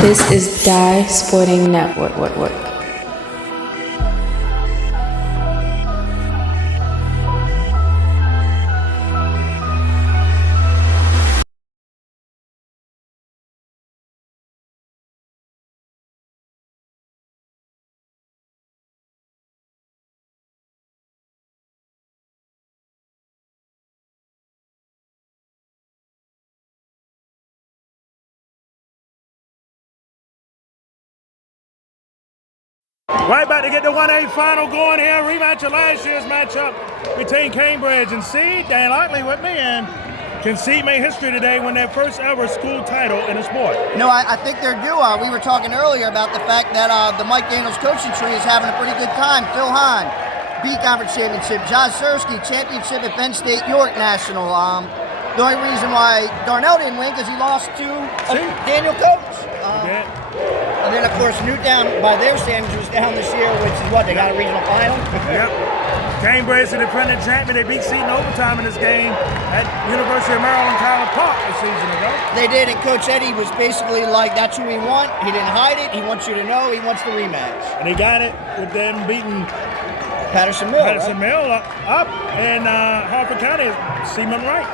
This is Die Sporting Network. Right about to get the 1A final going here. Rematch of last year's matchup between Cambridge and Seed. Dan Lockley with me, and can Seed make history today, win their first ever school title in a sport? No, I think they're due. We were talking earlier about the fact that the Mike Daniels coaching tree is having a pretty good time. Phil Hahn, B Conference Championship. John Sersky, Championship at Penn State, York National. The only reason why Darnell didn't win because he lost to Daniel Coates. And then, of course, Newtown, by their standards, was down this year, which is what, they got a regional final? Yep. Cambridge, the defending champion, they beat Seton overtime in this game at University of Maryland College Park a season ago. They did, and Coach Eddie was basically like, that's who we want. He didn't hide it. He wants you to know. He wants the rematch. And he got it with them beating Patterson Mill up in Harford County, Seaman Wright.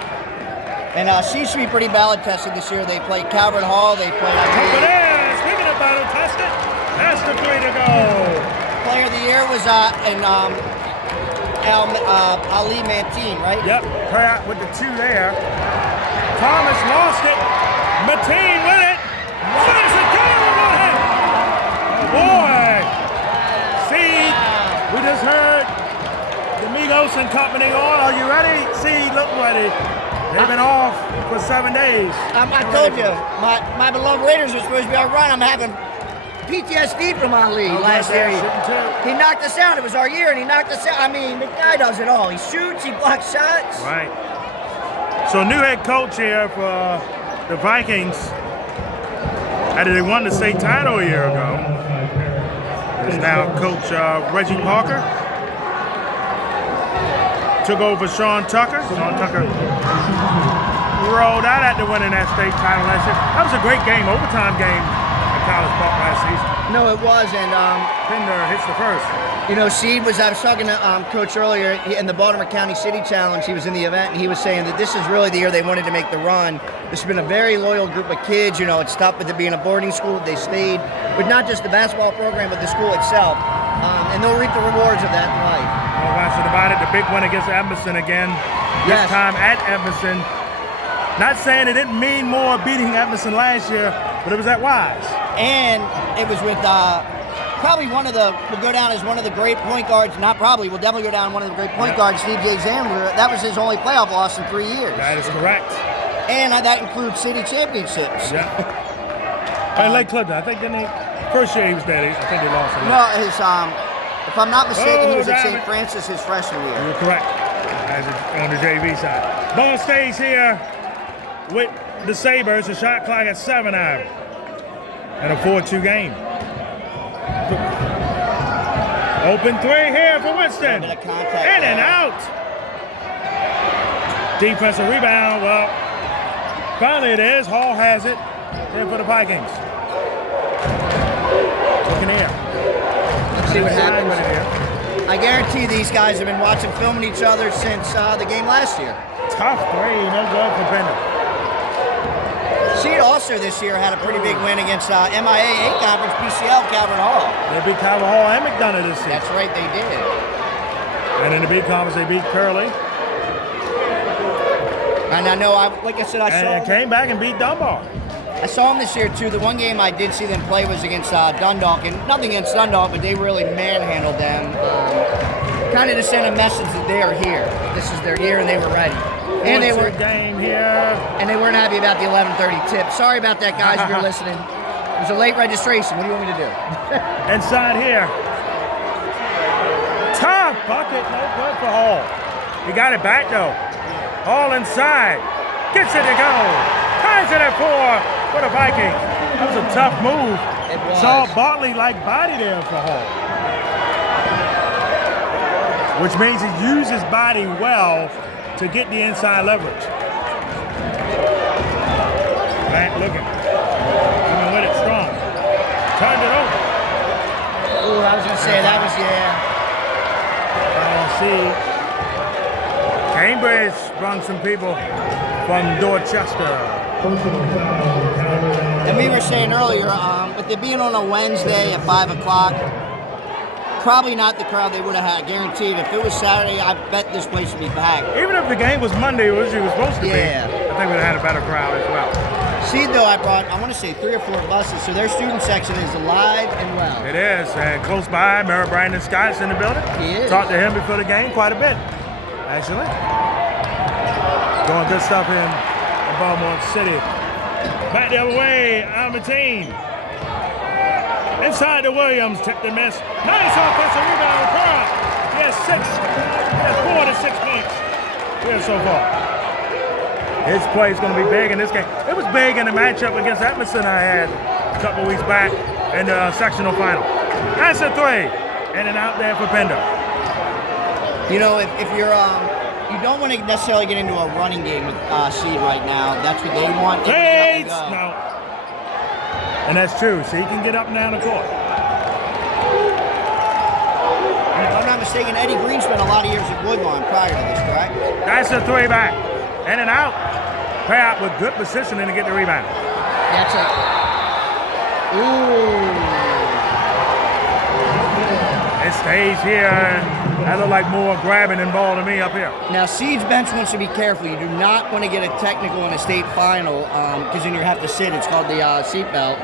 And C-Suite pretty ballot tested this year. They played Calvert Hall. They played... Speaking of battle tested, that's the three to go. Player of the year was Ali Mantine, right? Yep, Pratt with the two there. Thomas lost it. Mantine with it. Finish it down with it. Oh boy. See, we just heard the Migos and company on. Are you ready? See, look ready. They've been off for 7 days. I told you, my beloved Raiders were supposed to be our run. I'm having PTSD from Ali last year. He knocked us out. It was our year, and he knocked us out. I mean, the guy does it all. He shoots, he blocks shots. Right. So new head coach here for the Vikings. After they won the state title a year ago, is now Coach Reggie Parker. Took over Sean Tucker. Sean Tucker rolled out after winning that state title last year. That was a great game, overtime game at College Park last season. No, it was, and Pender hits the first. You know, Seed was, I was talking to Coach earlier in the Baltimore County City Challenge. He was in the event, and he was saying that this is really the year they wanted to make the run. This has been a very loyal group of kids. You know, it's tough with it being a boarding school. They stayed, but not just the basketball program, but the school itself. And they'll reap the rewards of that in life. No question about it. The big win against Emerson again. This time at Emerson. Not saying it didn't mean more beating Emerson last year, but it was at Wise. And it was with probably will go down as one of the great point guards, not probably, will definitely go down one of the great point guards, Steve J. Zandler. That was his only playoff loss in 3 years. That is correct. And that includes city championships. Yeah. And Lake Clifton, I think first year he was there, I think they lost a lot. No, his, if I'm not mistaken, he was at St. Francis his freshman year. You're correct, on the JV side. Ball stays here with the Sabers, the shot clock at 7 now. And a 4-2 game. Open three here for Winston. In and out. Defensive rebound. Well, finally it is. Hall has it. Here for the Vikings. Looking here. Let's see what happens. I guarantee these guys have been watching film each other since the game last year. Tough three. No good for Pender. Seed also this year had a pretty big win against MIAA Conference PCL Calvert Hall. They beat Calvert Hall and McDonough this season. That's right, they did. And in the B Conference, they beat Curley. And I know, like I said, I saw and came back and beat Dunbar. I saw them this year too. The one game I did see them play was against Dundalk, and nothing against Dundalk, but they really manhandled them. Kind of to send a message that they are here. This is their year, and they were ready. And they were game here. And they weren't happy about the 11:30 tip. Sorry about that, guys, if you're listening. It was a late registration. What do you want me to do? Inside here. Tough bucket. No good for Hall. He got it back, though. Hall inside. Gets it to go. Ties it at 4 for the Vikings. That was a tough move. It was. Saw Bartley like body there for Hall. Which means he used his body well to get the inside leverage. Grant looking. Coming with it strong. say that was, Cambridge brung some people from Dorchester. And we were saying earlier, with it being on a Wednesday at 5 o'clock, probably not the crowd they would have had, guaranteed. If it was Saturday, I bet this place would be packed. Even if the game was Monday, which it was supposed to be, Yeah. I think we'd have had a better crowd as well. See, though, I brought, I want to say 3 or 4 buses, so their student section is alive and well. It is, and close by, Mary Brandon Scott's in the building. He is. Talked to him before the game quite a bit, actually. Doing good stuff in Baltimore City. Back the other way, Albertine. Inside to Williams, tipped and missed. Nice offensive rebound, Carl. He has 6. He has 4 to 6 points here so far. His play is going to be big in this game. It was big in the matchup against Edmondson I had a couple weeks back in the sectional final. That's a 3. In and out there for Pender. You know, if you're, you don't want to necessarily get into a running game with Seed right now. That's what they want. They Bates! No. And that's true. So he can get up and down the court. If I'm not mistaken, Eddie Green spent a lot of years at Woodlawn prior to this, correct? That's a 3 back. In and out. Pay out with good positioning to get the rebound. That's it. Ooh. It stays here. That looked like more grabbing than ball to me up here. Now, Seed's bench wants to be careful. You do not want to get a technical in a state final because then you have to sit. It's called the seatbelt.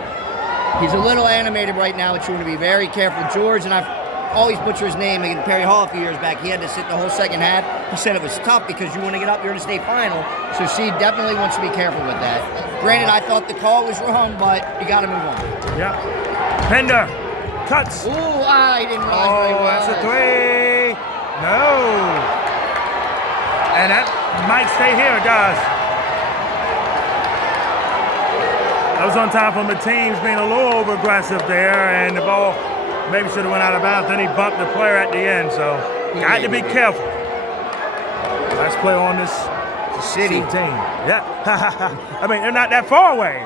He's a little animated right now, but you want to be very careful. George, and I've always butcher his name, in Perry Hall a few years back, he had to sit the whole second half. He said it was tough because you want to get up, you're in a state final. So Seed definitely wants to be careful with that. Granted, I thought the call was wrong, but you got to move on. Yeah. Pender cuts. Ooh, I didn't realize where he was. That's a 3. No. And that might stay here, guys. That was on time for Mateens being a little over aggressive there, and the ball maybe should have went out of bounds. Then he bumped the player at the end, so got to be careful. Let's play on this City team. Yeah. I mean, they're not that far away.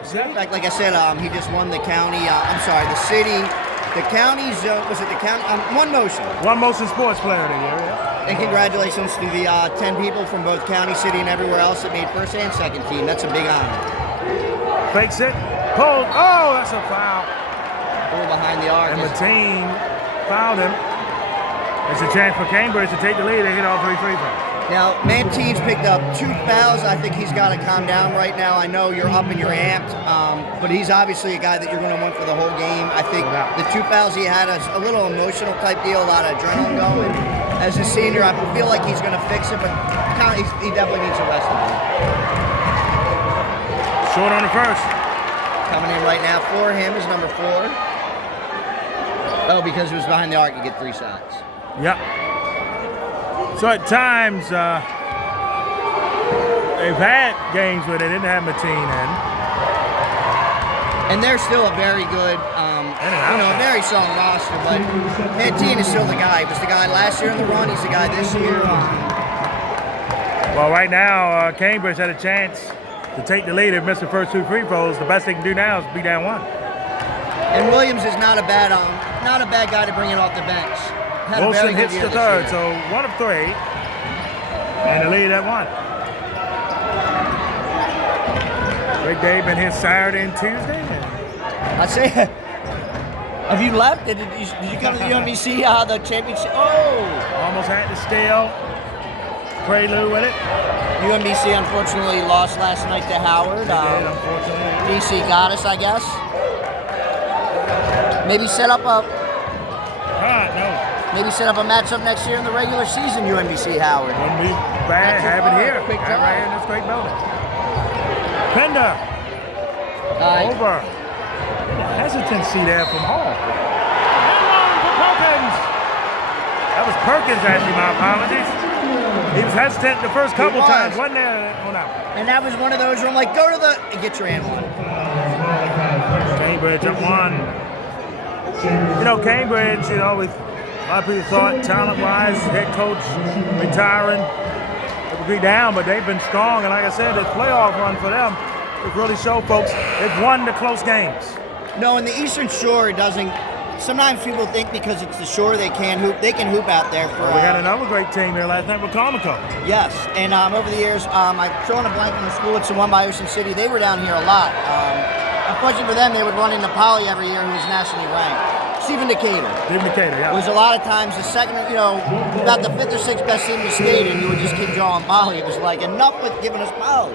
In fact, like I said, he just won the county. I'm sorry, the city. The county's, was it the county? One Motion. One Motion Sports Player of the Year, yeah. And congratulations to the 10 people from both county, city, and everywhere else that made first and second team. That's a big honor. Fakes it. Pulled. Oh, that's a foul. Pull behind the arc. And the team fouled him. It's a chance for Cambridge to take the lead. They hit all 3 free throws. Now, Manteen's picked up 2 fouls. I think he's got to calm down right now. I know you're up and you're amped, but he's obviously a guy that you're going to want for the whole game. I think the 2 fouls he had is a little emotional type deal, a lot of adrenaline going. As a senior, I feel like he's going to fix it, but he definitely needs a rest of it. Short on the first. Coming in right now for him is number 4. Oh, because it was behind the arc, you get 3 shots. Yep. So at times, they've had games where they didn't have Mateen in. And they're still a very good, a very strong roster, but Mateen is still the guy. He was the guy last year in the run. He's the guy this year. Well, right now, Cambridge had a chance to take the lead. They've missed the first 2 free throws. The best they can do now is be down 1. And Williams is not a bad guy to bring in off the bench. Wilson hits the third, so 1 of 3, and the lead at 1. Big Dave been here Saturday and Tuesday. I say, have you left? Did you come to the UMBC the championship? Oh, almost had to steal. Prelude with it. UMBC unfortunately lost last night to Howard. Unfortunately, DC got us, I guess. Maybe set up a. No. Maybe set up a matchup next year in the regular season, UMBC Howard. Wouldn't be bad. Have it here. Quick right here in this great building. Pender. Over. Hesitancy there from Hall. And one for Perkins. That was Perkins, actually, my apologies. He was hesitant the first couple times, wasn't there? On that one. And that was one of those where I'm like, go to the, and get your hand on. Cambridge up 1. You know, Cambridge, with a lot of people thought talent-wise, head coach retiring, it would be down, but they've been strong. And like I said, the playoff run for them, it really showed folks they've won the close games. No, in the Eastern Shore, it doesn't sometimes people think because it's the shore they can hoop out there for. We had another great team here last night with Comico. Yes, and over the years, I'm throwing a blank on the school. It's the one by Ocean City. They were down here a lot. Unfortunately for them, they would run into Poly every year, who was nationally ranked. Stephen Decatur. Yeah. Was a lot of times the second, about the 5th or 6th best team to skate, and you would just keep drawing Poly. It was like, enough with giving us Poly.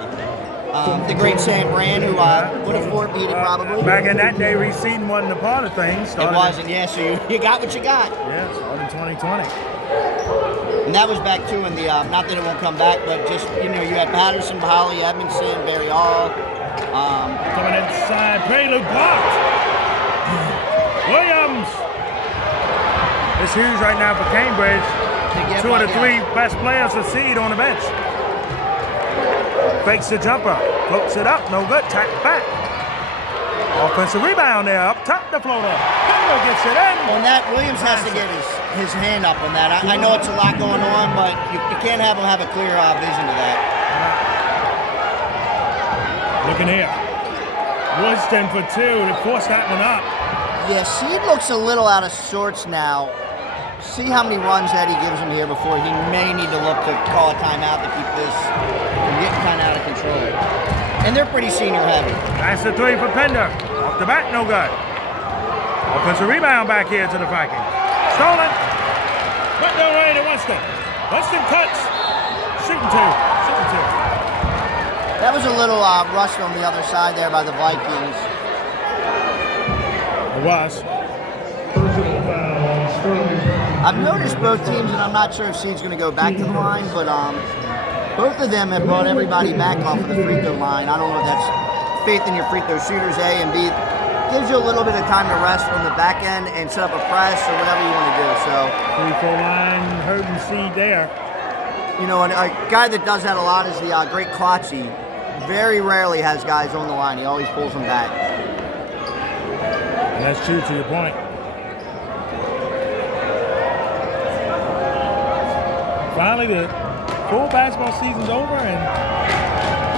The great Sam Brand, who would have beat it probably. Back in that day, reseeding wasn't a part of things. It wasn't, yeah, so you got what you got. Yeah, started in 2020. And that was back too in the, not that it won't come back, but just, you had Patterson, Poly, Edmondson, Barry Hall. Coming inside, Prelude blocked. Williams. It's huge right now for Cambridge. 2 of the 3 best players for seed on the bench. Fakes the jumper, floats it up, no good, tap back. Offensive rebound there, up top the floater. Hammer gets it in. On that, Williams has to get his hand up on that. I know it's a lot going on, but you can't have him have a clear vision to that. Looking here. Woodson for 2 to force that one up. Yeah, Seed looks a little out of sorts now. See how many runs that he gives him here before he may need to look to call a timeout to keep this from getting kind of out of control. And they're pretty senior heavy. That's the 3 for Pender. Off the back, no good. Offensive rebound back here to the Vikings. Stolen. Put the way to Winston. Winston cuts. Shooting 2. That was a little rushed on the other side there by the Vikings. It was. I've noticed both teams, and I'm not sure if Seed's going to go back to the line, but both of them have brought everybody back off of the free throw line. I don't know if that's faith in your free throw shooters, A, and B, gives you a little bit of time to rest on the back end and set up a press or whatever you want to do. So, free throw line, hurting Seed there. And a guy that does that a lot is the great Lotche. Very rarely has guys on the line. He always pulls them back. And that's true to your point. Finally, the full basketball season's over, and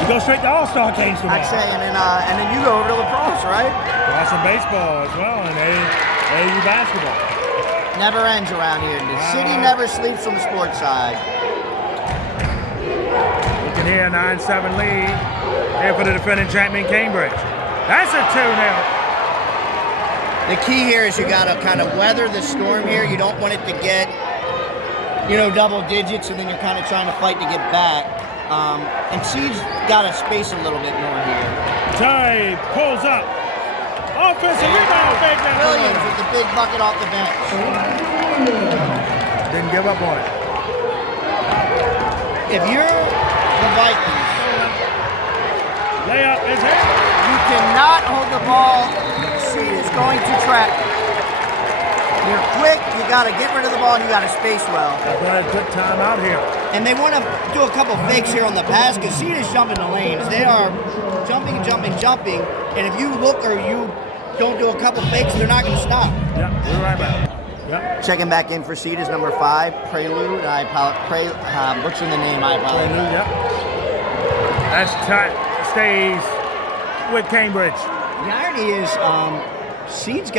you go straight to All-Star games tomorrow. I'd say, and then you go over to lacrosse, right? Got some baseball as well, and AAU basketball. Never ends around here. The city never sleeps on the sports side. You can hear a 9-7 lead here for the defending champion Cambridge. That's a 2 now. The key here is you got to kind of weather the storm here. You don't want it to get, double digits, and then you're kind of trying to fight to get back. And Seed's got to space a little bit more here. Terry pulls up. Offensive rebound, big man. Williams with the big bucket off the bench. Didn't give up on it. If you're the Vikings, layup is hit. You cannot hold the ball. Seed is going to trap. You're quick, you got to get rid of the ball, and you got to space well. That's why I took time out here. And they want to do a couple fakes here on the pass because Seed is jumping the lanes. They are jumping. And if you look or you don't do a couple fakes, they're not going to stop. Yep, we're right back. Yep. Checking back in for Seed is number 5, Prelude. Butchering the name, I apologize. Prelude, yep. That's tight. Stays with Cambridge. The irony is, Seed's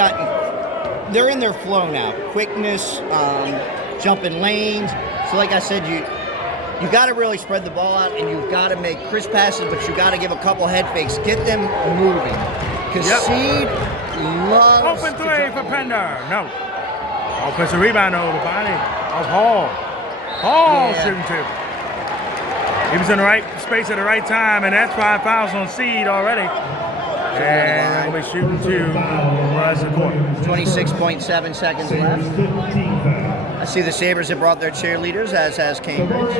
they're in their flow now. Quickness, jumping lanes. So like I said, you got to really spread the ball out, and you've got to make crisp passes, but you got to give a couple head fakes. Get them moving. Because Seed loves open 3 for Pender. No. Offensive rebound over the body of Hall. Hall shooting 2. He was in the right space at the right time, and that's 5 fouls on Seed already. And we'll be shooting 2 for the rest of the quarter. 26.7 seconds left. I see the Sabers have brought their cheerleaders, as has Cambridge. What's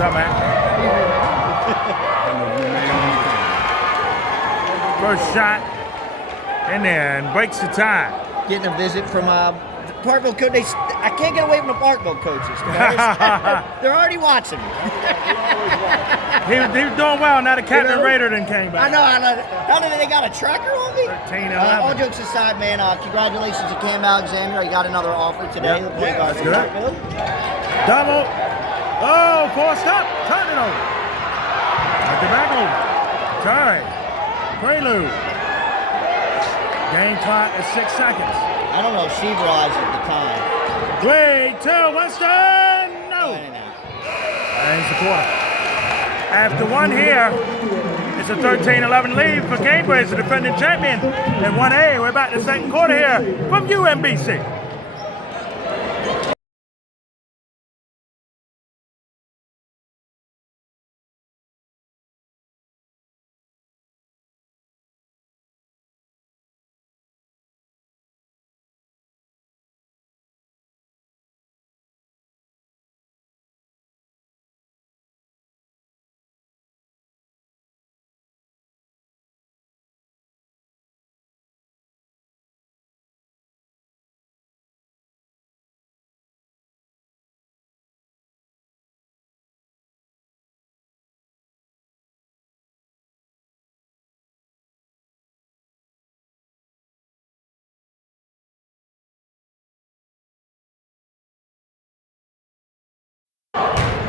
up, man? First shot, and then breaks the tie. Getting a visit from Parkville coach. I can't get away from the Parkville coaches. They're already watching me. He was doing well. Now the Captain Raider then came back. I know. How did they got a tracker on me? 13-11. All jokes aside, man, congratulations to Cam Alexander. He got another offer today. Yep. The point guard from Parkville. Double. Oh, forced up. Turn it over. Knock it back over. Sorry. Prelude. Game clock is 6 seconds. I don't know if she realized at the time. 3, 2, Winston! No! Ends the quarter. After one here, it's a 13-11 lead for Cambridge, the defending champion. In 1A, we're back to the second quarter here from UMBC.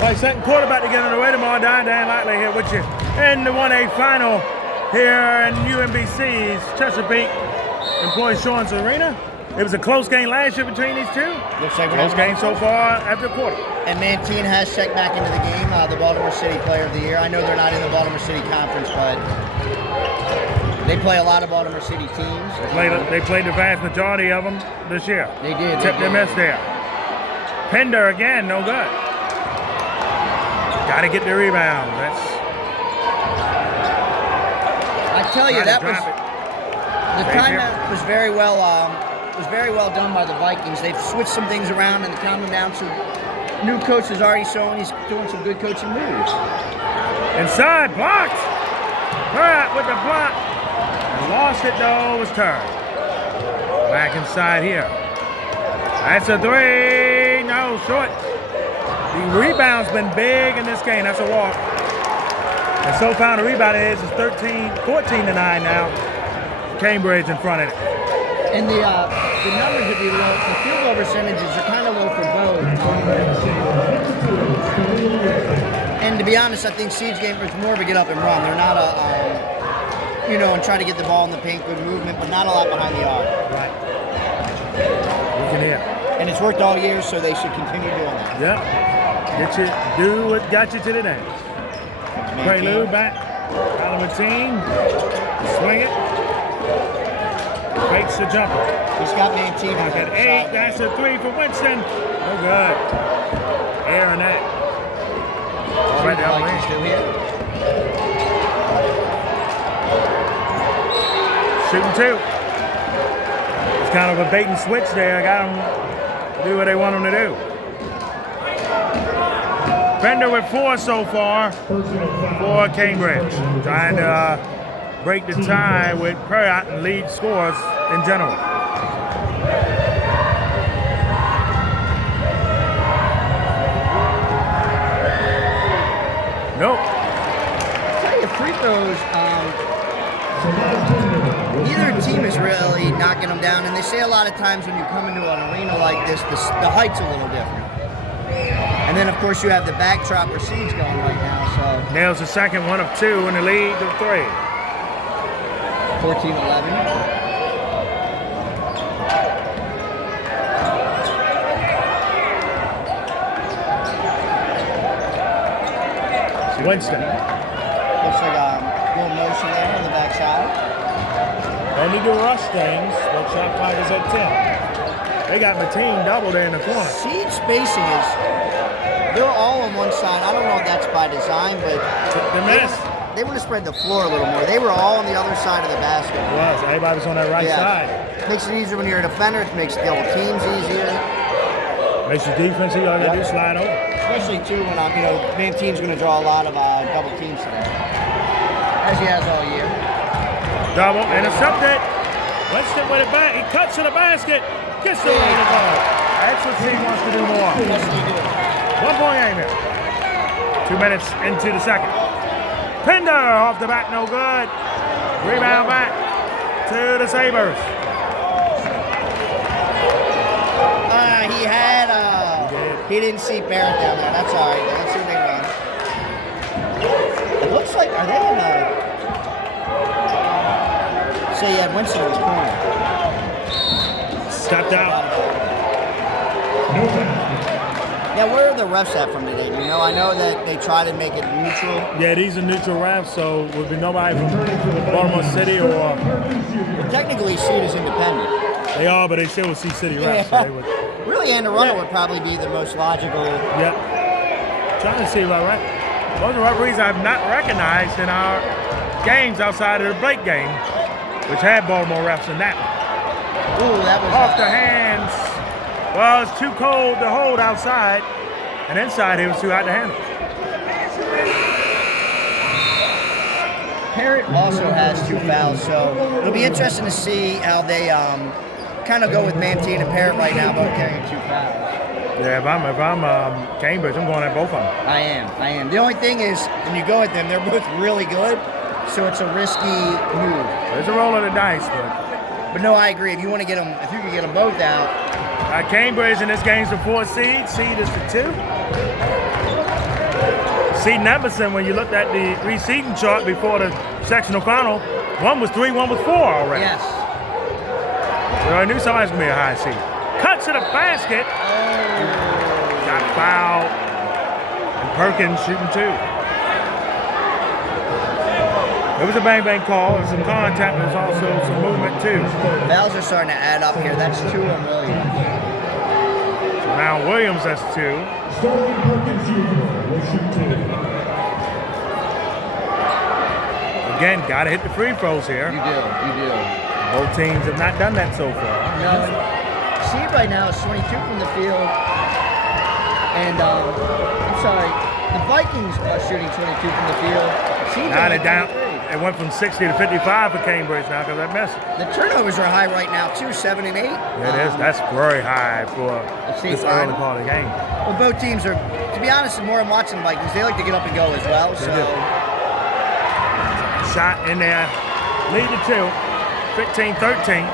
Right, second quarterback to get underway tomorrow. Dan Lightly here with you in the 1A final here in UMBC's Chesapeake Employee Insurance Arena. It was a close game last year between these two. Looks like close game so far after the quarter. And Mantine has checked back into the game, the Baltimore City Player of the Year. I know they're not in the Baltimore City Conference, but they play a lot of Baltimore City teams. They played the vast majority of them this year. They did. Tipped and missed there. Pender again, no good. Got to get the rebound. I tell you, that was the timeout was very well done by the Vikings. They've switched some things around and calmed them down. So new coach has already shown he's doing some good coaching moves. Inside, blocked. Pratt with the block. Lost it though. Was turned. Back inside here. That's a 3. No, short. The rebound's been big in this game. That's a walk. And so far the rebound is 14 to 9 now. Cambridge in front of it. And the numbers would be low. The field goal percentages are kind of low for both. And to be honest, I think Siege game is more of a get up and run. They're not and try to get the ball in the paint, good movement, but not a lot behind the arc. Right. You can hear. And it's worked all year, so they should continue doing that. Yep. Do what got you to the dance. Prelude back. Alamatine. Swing it. Fakes the jumper. He's got Mantine. At 8. That's a 3 for Winston. No good. Air and that. Right down the lane. Still here. Shooting 2. It's kind of a bait and switch there. Got them to do what they want them to do. Bender with 4 so far for Cambridge. Trying to break the tie with Perriott and lead scores in general. Nope. I'll tell you, free throws, neither team is really knocking them down. And they say a lot of times when you come into an arena like this, the height's a little different. And then, of course, you have the backdrop where Siege going right now. So Nails the second, 1 of 2 in the lead of 3. 14-11. Winston. Looks like a little motion there on the backside. They need to rush things, but shot clock is at 10. They got Mateen double there in the corner. Siege spacing is, they're all on one side. I don't know if that's by design, but they would have spread the floor a little more. They were all on the other side of the basket. It was. Everybody was on that right side. Makes it easier when you're a defender. It makes double teams easier. Makes your defense easier. All you gotta do is slide over. Especially too when Mantine's going to draw a lot of double teams today, as he has all year. Double intercepted. Winston with it back. He cuts to the basket. Gets the way to go. That's what Steve wants to do more. 1 point game here. 2 minutes into the second. Pender off the back, no good. Rebound back to the Sabers. He didn't see Barrett down there. That's all right. Let's see what they run. It looks like, are they in say you had Winston in the corner. Stepped out. Yeah, where are the refs at from today? You know, I know that they try to make it neutral. Yeah, these are neutral refs, so would be nobody from Baltimore City or. But technically, Seed is independent. They are, but they still would see city refs. So they would. Really, Anne Arundel would probably be the most logical. Yep. Trying to see if I right. Those are referees I've not recognized in our games outside of the Blake game, which had Baltimore refs in that one. Ooh, that was Off the hands. Well, it's too cold to hold outside, and inside it was too hot to handle. Parrott also has 2 fouls, so it'll be interesting to see how they kind of go with Mantine and Parrott right now, both carrying 2 fouls. Yeah, if I'm Cambridge, I'm going at both of them. I am. The only thing is, when you go at them, they're both really good, so it's a risky move. There's a roll of the dice, But no, I agree. If you can get them both out. Cambridge in this game's the 4th seed. Seed is the 2. Seed and Emerson, when you looked at the reseeding chart before the sectional final, one was 3, one was 4 already. Yes. So I knew somebody was going to be a high seed. Cut to the basket. Got fouled. And Perkins shooting 2. It was a bang-bang call. There's some contact. There's also some movement, too. Fouls are starting to add up here. That's 2 on Williams. So now Williams, that's 2. Again, got to hit the free throws here. You do. Both teams have not done that so far. No. Seed right now is 22 from the field. And, I'm sorry, the Vikings are shooting 22 from the field. Now they're down. It went from 60 to 55 for Cambridge now because that missed. The turnovers are high right now, too, 7 and 8. Yeah, it is. That's very high for this early part of the game. Well, both teams are, to be honest, the more I'm watching the Vikings, they like to get up and go as well. So shot in there, lead the 2, 15-13.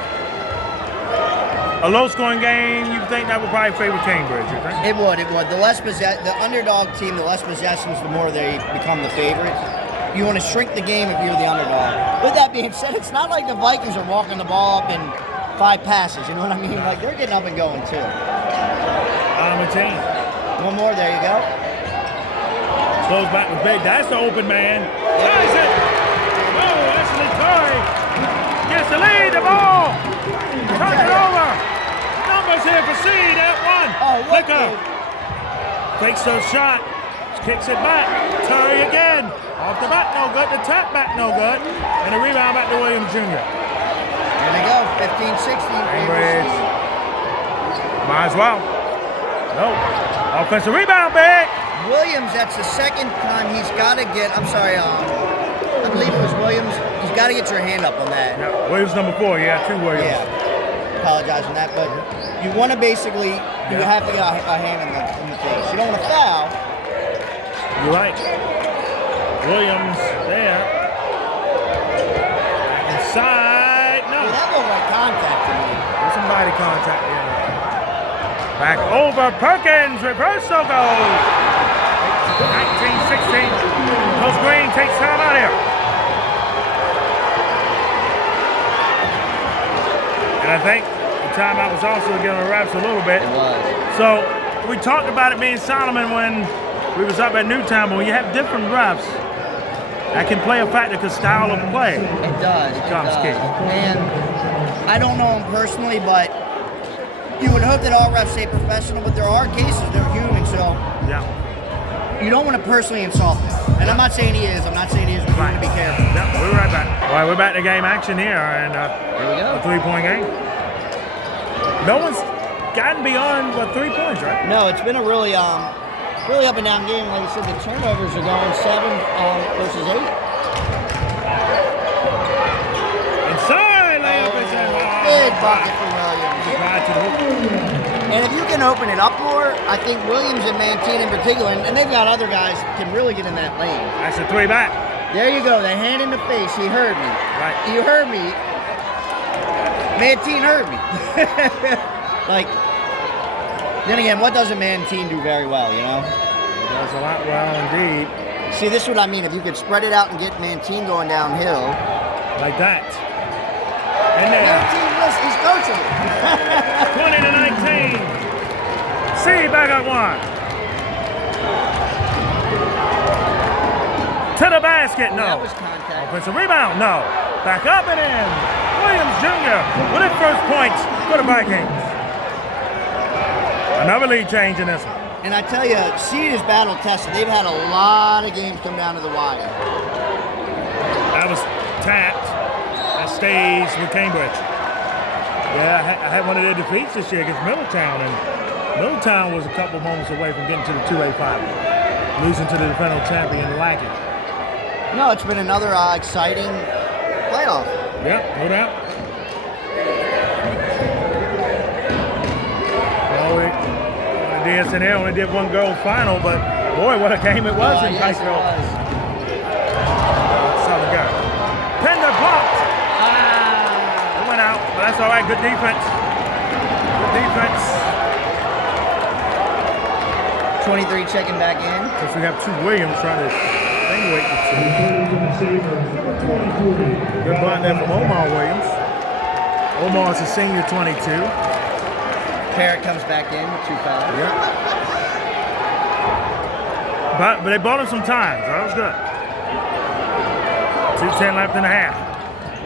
A low-scoring game, you think that would probably favor Cambridge, you think? It would. The underdog team, the less possessions, the more they become the favorite. You want to shrink the game if you're the underdog. With that being said, it's not like the Vikings are walking the ball up in 5 passes. You know what I mean? Like, they're getting up and going, too. Team. One more. There you go. Goes back with big. That's the open man. Ties it. Oh, Ashley Curry gets the lead. The ball. Turns it over. Numbers here for Seed at 1. Oh, Licker. Takes the shot. Kicks it back. Curry again. Off the back, no good. The tap back, no good. And the rebound back to Williams Jr. There they go. 15-16. Cambridge. Might as well. No. Offensive rebound, big. Williams, that's the second time he's got to get, I believe it was Williams. He's got to get your hand up on that. Yeah, Williams number 4. Yeah, 2 Williams. Yeah. Apologize on that, but you want to basically, you have to get a hand in the face. You don't want to foul. You're right. Williams there. Inside. No. Well, that looked like contact to me. There's some body contact there. Back over Perkins. Reversal goes. 19-16. Coach Green takes time out here. And I think the timeout was also giving the refs a little bit. It was. So we talked about it, me and Solomon, when we was up at Newtown, but when you have different refs, that can play a factor because style of play. It does. Becomes key. And I don't know him personally, but you would hope that all refs stay professional, but there are cases, they're human, so Yeah. you don't want to personally insult him. And I'm not saying he is, but you want to be careful. Yeah, we'll be right back. All right, we're back to game action here, and Here we go. a 3-point game. No one's gotten beyond, 3 points, right? No, it's been a really up and down game. Like I said, the turnovers are going 7 versus 8. Inside layup is in. Big bucket for Williams. Right to the hoop. And if you can open it up more, I think Williams and Mantine in particular, and they've got other guys, can really get in that lane. That's a 3 back. There you go, the hand in the face. He heard me. Right. You heard me. Mantine heard me. Then again, what does a Mantine do very well, you know? It does a lot well indeed. See, this is what I mean. If you could spread it out and get Mantine going downhill. Like that. And Their there. team list, he's coaching it. 20-19. C back up one. To the basket, no. That was contact. Offensive rebound, no. Back up and in. Williams Jr. with his first points for the Vikings. Another lead change in this one. And I tell you, Seed is battle tested. They've had a lot of games come down to the wire. That was tapped. That stays with Cambridge. Yeah, I had one of their defeats this year against Middletown, and Middletown was a couple moments away from getting to the 2A final, losing to the defending champion, Lotche. No, it's been another exciting playoff. Yep, no doubt. Well, the DSNA only did one girls final, but boy, what a game it was in Yes, it Pikeville. was. Southern guy. Pender blocked. It went out, but that's all right. Good defense. Good defense. 23 checking back in. Because we have two Williams trying to singulate the two. Good block there from Omar Williams. Omar's a senior 22. Parrott comes back in with 2 fouls. Yeah. But they bought him some time, so that was good. 2:10 left in the half.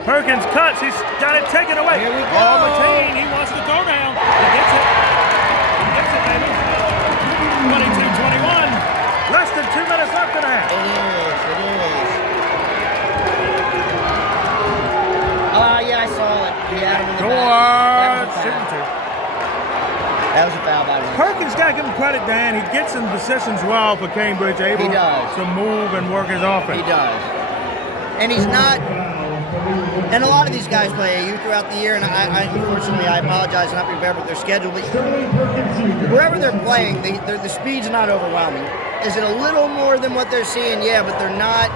Perkins cuts, he's got it taken away. Here we go. Oh, Mateen, he wants to go down. He gets it. He gets it, baby. 22-21. Less than 2 minutes left in the half. It is. Yeah, I saw it. He had him in the back. That was a foul by him. Perkins got to give him credit, Dan. He gets in positions well for Cambridge, able to move and work his offense. He does. And he's not. And a lot of these guys play AU throughout the year, and unfortunately, I apologize not being prepared with their schedule, but wherever they're playing, the speed's not overwhelming. Is it a little more than what they're seeing? Yeah, but they're not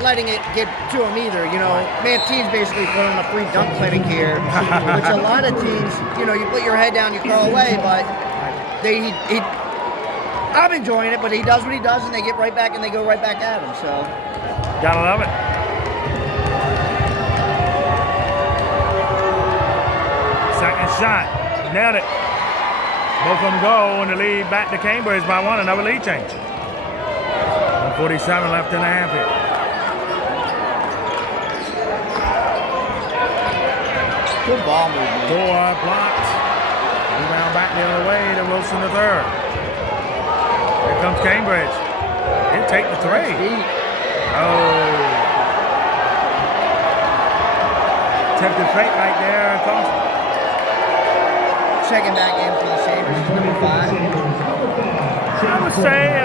letting it get to them either. You know, Mantene's basically put on a free dunk clinic here, which a lot of teams, you know, you put your head down, you throw away, but I'm enjoying it, but he does what he does, and they get right back, and they go right back at him, so. Gotta love it. Second shot, nailed it. Both of them go, and the lead back to Cambridge by one, another lead change. 1:47 left in the half here. Good ball movement. Door blocked. Rebound back the other way to Wilson the third. Here comes Cambridge. He'll take the three. Oh. Tempted fake right there. Checking back in for the Sabers, 25. I would say, I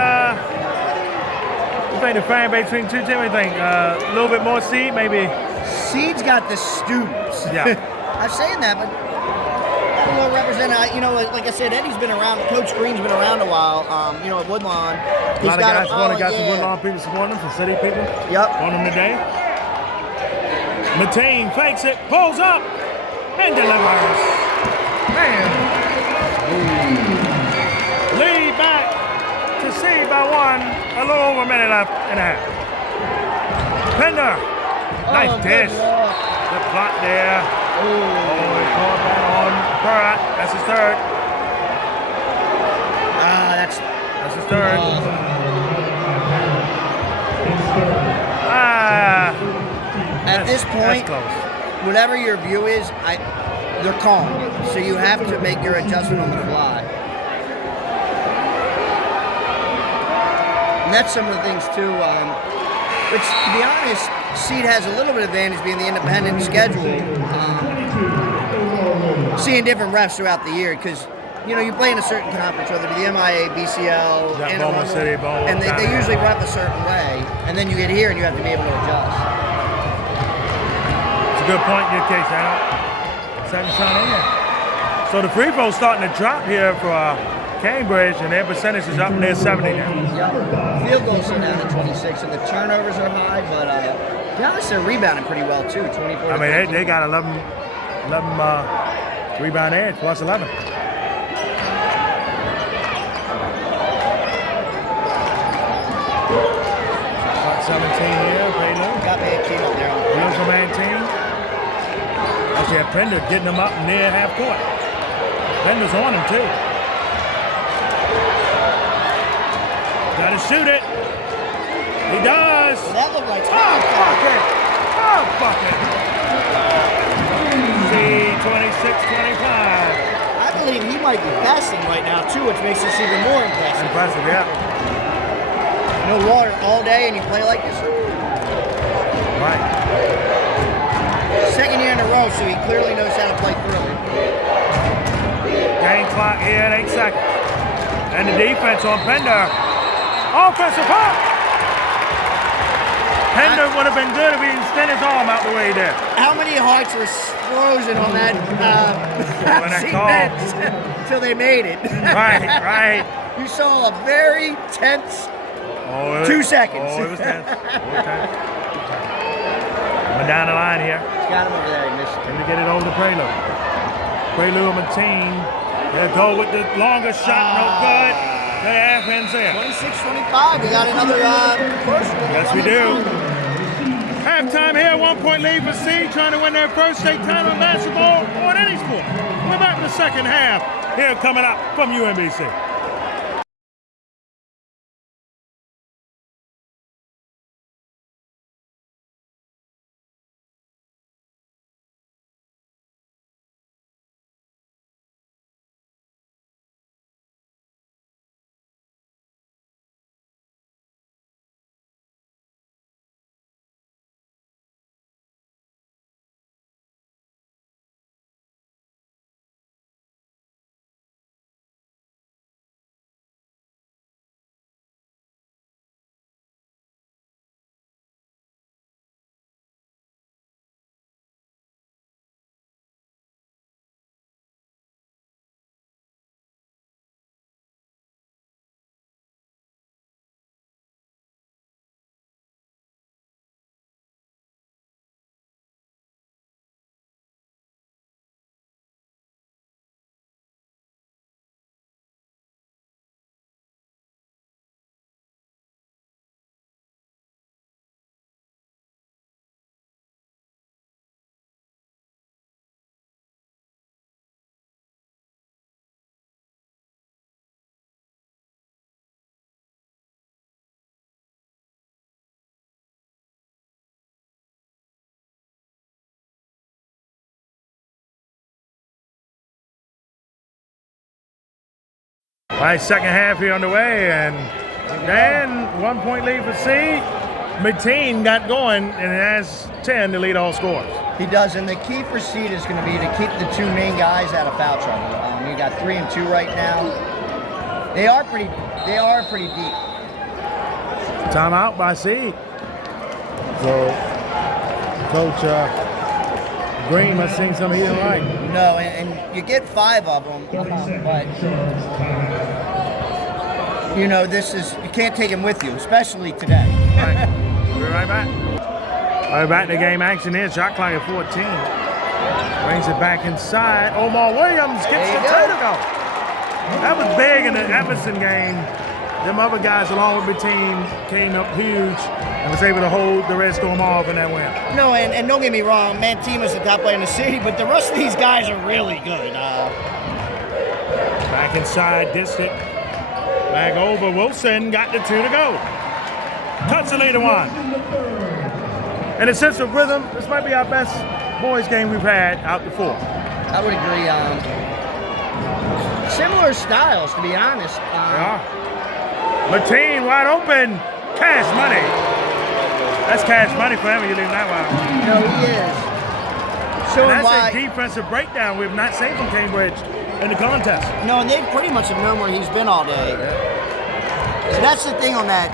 think the fan base between two teams, I think a little bit more seed, maybe. Seed's got the students. Yeah. I'm saying that, but got a little representative. You know, like I said, Eddie's been around. Coach Green's been around a while. You know, at Woodlawn. A lot of guys supporting, got some Woodlawn people supporting them, some city people. Yep. On them today. Mateen fakes it, pulls up, and delivers. Man. Lead back to C by one. A little over a minute left and a half. Pender. Nice dish. Good block there. Oh, he called that on Perrott. That's his third. That's his third. At this point, whatever your view is, they're calling it. So you have to make your adjustment on the fly. And that's some of the things too, which to be honest, Seed has a little bit of advantage being the independent schedule. Seeing different refs throughout the year because, you know, you play in a certain conference, whether it be the MIA, BCL, and they usually ref a certain way, and then you get here and you have to be able to adjust. It's a good point in your case, Al. Second shot in there. So the free throw's starting to drop here for Cambridge, and their percentage is up near 70 now. Yep. Field goals are down to 26, and the turnovers are high, but to be honest, they're rebounding pretty well too, 24. I mean, they got 11 rebound edge, plus 11. Got 17 here, Payload. Got Mantine up there. Wheels for Mantine. Actually, had Pender getting him up near half court. Pender's on him, too. Got to shoot it. He does. Well, that looked like bucket. Bucket. See, 26-25. I believe he might be fasting right now, too, which makes this even more impressive. Impressive, yeah. No water all day and you play like this? Right. Second year in a row, so he clearly knows how to play through it. Game clock here at 8 seconds. And the defense on Pender. Offensive hook! Pender would have been good if he didn't extend his arm out the way he did. How many hearts were frozen on that bench until they made it? Right. You saw a very tense 2 seconds. Oh, it was tense. Coming down the line here. Got him over there. He missed Can to get it over to Prelude. Prelude and Mateen. They'll go with the longest shot. No good. The half ends there. 26-25. We got another first. Yes, we do. Halftime here. 1 point lead for C. Trying to win their first state title in basketball or in any sport. We're back in the second half. Here coming up from UMBC. All right, second half here underway, and Dan, 1 point lead for C. Mateen got going and has 10 to lead all scores. He does, and the key for Seed is going to be to keep the two main guys out of foul trouble. You got 3 and 2 right now. They are pretty deep. Timeout by Seed. So, Coach Green must seen something he didn't like. No, and you get 5 of them, but you know you can't take them with you, especially today. Right. We're right back. Right back to game action here. Shot clock at 14. Brings it back inside. Omar Williams gets the 2 to go. That was big in the Emerson game. Them other guys, along with the team, came up huge and was able to hold the Red Storm off in that win. No, and don't get me wrong, Mantima's the top player in the city, but the rest of these guys are really good. Back inside, distant. Back over. Wilson got the 2 to go. Cuts the lead to 1. In a sense of rhythm, this might be our best boys game we've had out the 4. I would agree. Similar styles, to be honest. Yeah. Mateen wide open. Cash money. That's cash money for him. You leave that wide. No, he is. And that's a defensive breakdown we've not seen from Cambridge in the contest. No, and they pretty much have known where he's been all day. So that's the thing on that.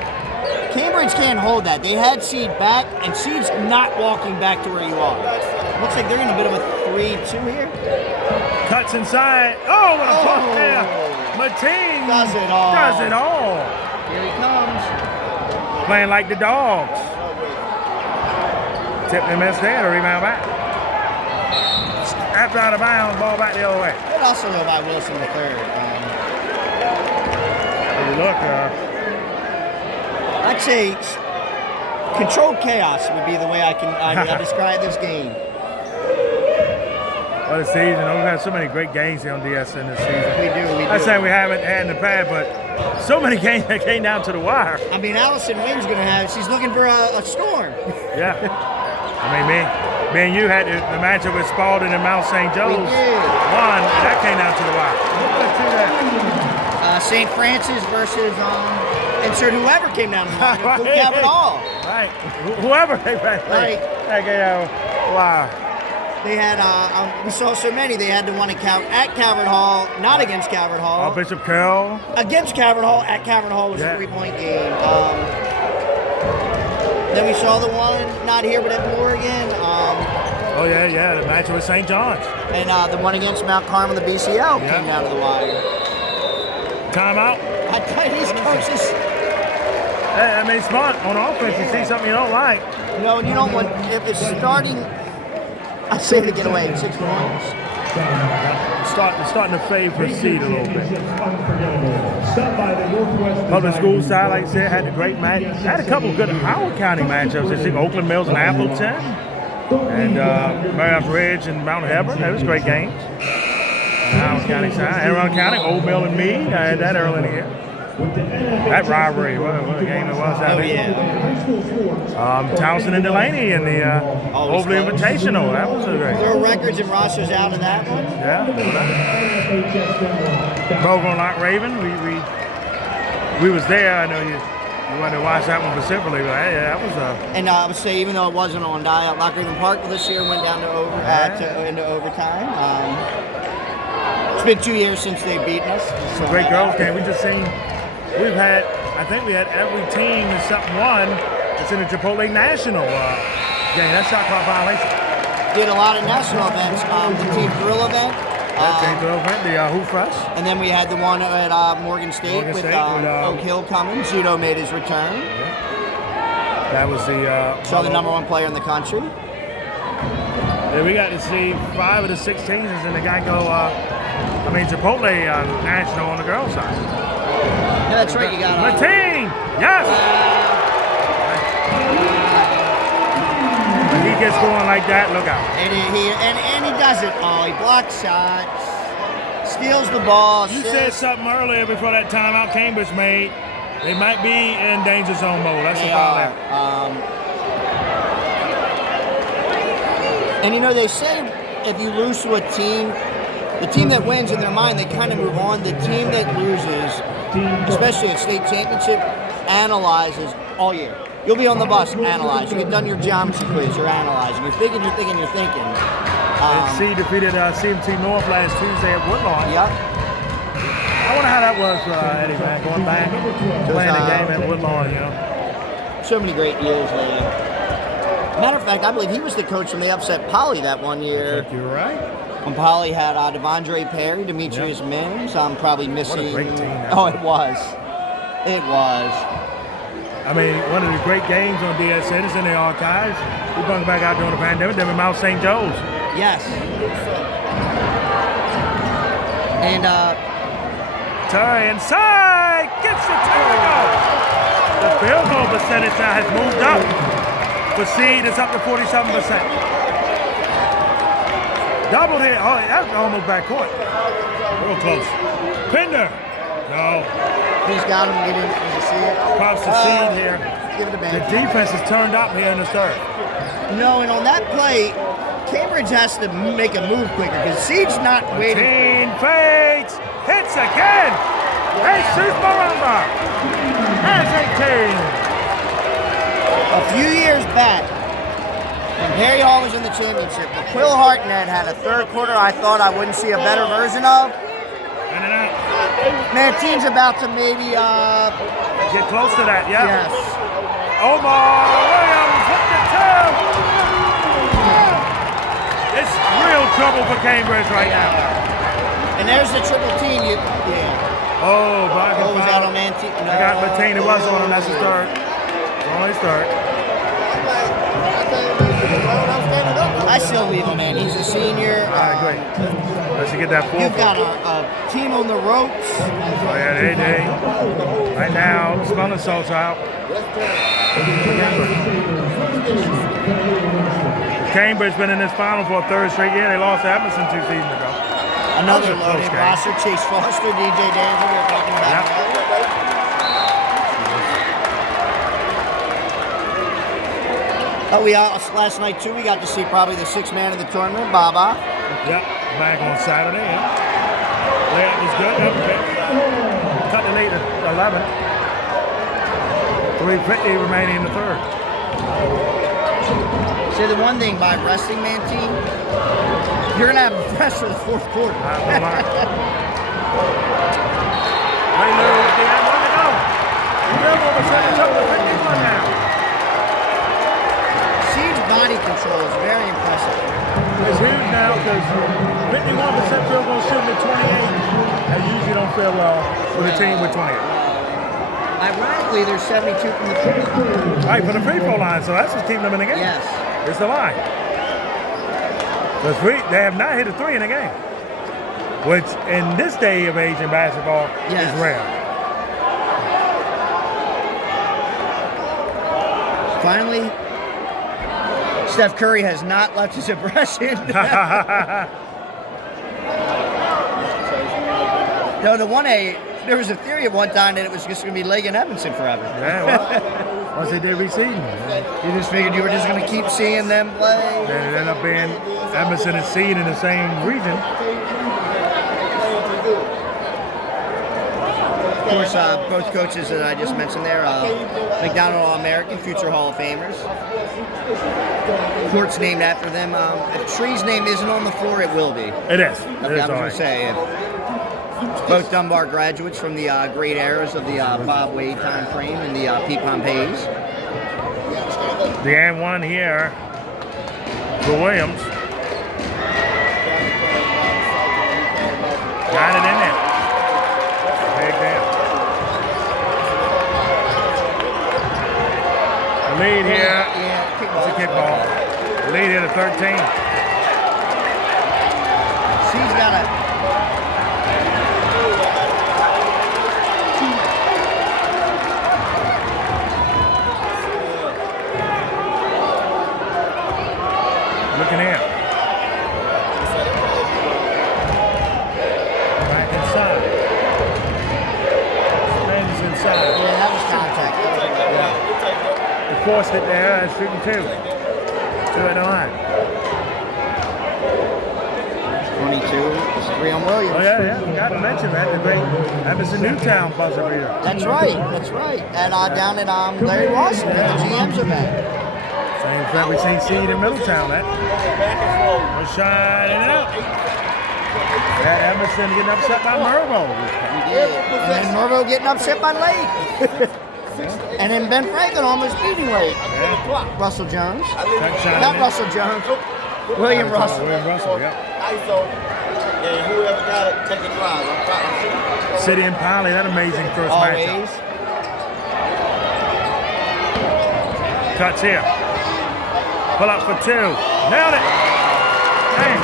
Cambridge can't hold that. They had Seed back, and Seed's not walking back to where you are. Looks like they're in a bit of a 3-2 here. Cuts inside. Oh, what a puck there. Mateen does it all. Here he comes. Playing like the Dogs. Tip and miss there to rebound back. After out of bounds, ball back the other way. Could also go by Wilson the third. Look, I'd say controlled chaos would be the way I describe this game. What a season. We've had so many great games here on DSN this season. We do. I'm saying we haven't had in the past, but so many games that came down to the wire. I mean, Allison Wynn's going to have, she's looking for a storm. Yeah. I mean, me and you had the matchup with Spalding and Mount St. Joe's. We did. One, and that came down to the wire. St. Francis versus insert whoever came down the wire. Calvert Hall. Right. Whoever. Right. Wow. They had, we saw so many. They had the one at Calvert Hall, not against Calvert Hall. Bishop Carroll. Against Calvert Hall, at Calvert Hall was a 3-point game. Then we saw the one, not here, but at Morgan. The match with St. John's. And the one against Mount Carmel, the BCL, came down to the wire. Timeout. I tell you, these coaches. I mean, smart on offense. You see something you don't like. No, and you don't want, if it's starting, I say to get away in 6 points. Starting to favor seed a little bit. Public school side, like I said, had a great match. Had a couple of good Howard County matchups. I think Oakland Mills and Appleton, and Marriott Ridge and Mount Hebron. That was great games. Howard County side, Aaron County, Old Mill and Meade. I had that early in the year. That rivalry, what a game it was out there. Townsend and Delaney in the Overly Invitational. That was a great. There were records and rosters out of that one. Yeah. Bogle and Lock Raven. We was there. I know you wanted to watch that one specifically, but that was And I would say, even though it wasn't on Lock Raven Park this year, went down to into overtime. It's been 2 years since they've beaten us. It's a great girls game. I think we had every team except one that's in the Chipotle National game. That's shot clock violation. Did a lot of national events. The Team Thrill event. Team Thrill event, the Who Fresh. And then we had the one at Morgan State with Oak Hill coming. Zudo made his return. Yeah. That was the... Saw the #1 player in the country. Yeah, we got to see 5 of the 6 teams in the Geico... Chipotle National on the girls' side. Yeah, that's right. You got Mateen! Yes! When he gets going like that, look out. And he does it all. He blocks shots, steals the ball. You said something earlier before that timeout Cambridge made. They might be in danger zone mode. That's a foul there. And they say if you lose to a team, the team that wins in their mind, they kind of move on. The team that loses, especially at state championship, analyzes all year. You'll be on the bus analyzing. You've done your geometry quiz. You're analyzing. You're thinking. C defeated CMT North last Tuesday at Woodlawn. Yep. I wonder how that was, Eddie, man, going back, playing the game at Woodlawn, So many great years there. Matter of fact, I believe he was the coach when they upset Poly that one year. I think you're right. When Poly had Devondre Perry, Demetrius Mims. I'm probably missing. What a great team. It was. One of the great games on DSN is in the archives. We brought back out during the pandemic. Then with Mount St. Joe's. Yes. And Terry inside gets the field goal. The field goal percentage now has moved up. For seed, it's up to 47%. Doubled here. Oh, that's almost back court. Real close. Pinder. No. He's got him. Did you see it? Props to seed here. Give it a bang. The defense is turned up here in the third. And on that play, Cambridge has to make a move quicker because Seed's not waiting. Fades. Hits again. Jesus Maramba. Has 18. A few years back, when Perry Hall was in the championship, Quill Hartnett had a third quarter I thought I wouldn't see a better version of. Man, team's about to maybe get close to that, yeah. Yes. Omar Williams with the 2. It's real trouble for Cambridge right now. And there's the triple team. Oh, blocking was that on Mantine? No. I got Mateen. It was on him. That's his third. Only his third. I still leave him, man. He's a senior. All right, great. Let's get that fourth. You've got a team on the ropes. Oh, yeah, they. Right now, smelling salts out. Cambridge been in this final for a third straight year. They lost to Emerson 2 seasons ago. Another That was a close loaded game. roster. Chase Foster, DJ Danza, we were talking about. Yep. Oh, last night too, we got to see probably the sixth man of the tournament, Baba. Yep, back on Saturday. Yeah. That was good. Okay. Cut the lead to 11. 3:50 remaining in the third. See, the one thing by wrestling man team, you're gonna have a rest for the fourth quarter. Not gonna lie. Right there at the end, one to go. Field goal percentage up to 51 now. Seed's body control is very impressive. It's huge now because 51% field goal shooting at 28. That usually don't feel well with a team with 28. Ironically, they're 72 from the free throw. Right, for the free throw line, so that's what's keeping them in the game. Yes. It's the line. Because they have not hit a three in a game, which in this day of age in basketball Yes. is rare. Finally, Steph Curry has not left his impression. No, the 1A, there was a theory at one time that it was just going to be Leg and Evanston forever. Yeah, well, once they did reseeding, You just figured you were just going to keep seeing them play. then it ended up being Emerson and Seed in the same region. Of course, both coaches that I just mentioned there, McDonald All-American, future Hall of Famers. Court's named after them. If Tree's name isn't on the floor, it will be. It is. Okay, It is I was all going right. to say, both Dunbar graduates from the great eras of the Bob Wade time frame and the Pete Pompeys. The and one here for Williams. Got it in there. Big down. The lead here. It's a kickball. The lead here to 13. She's got a... Looking in. Back inside. Spins inside. Yeah, that was contact. He forced it there and shooting two. 2 at the line. 22. It's 3 on Williams. Oh yeah. Forgot to mention that. The great Emerson Newtown buzzer beater. That's right. And down at Larry Washington, the GM's event. Same thing we seen Seed in Middletown. That was shining it up. That Emerson getting upset by Mervo. And then Mervo getting upset by Lake. And then Ben Franklin almost beating Lake. Yeah. Russell Jones. Shining Not in. Russell Jones. William Russell. William Russell, yeah. ISO, and whoever got it, take a drive. City and Poly, that amazing first matchup. Always. Cuts here. Pull up for 2. Nailed it. Dang.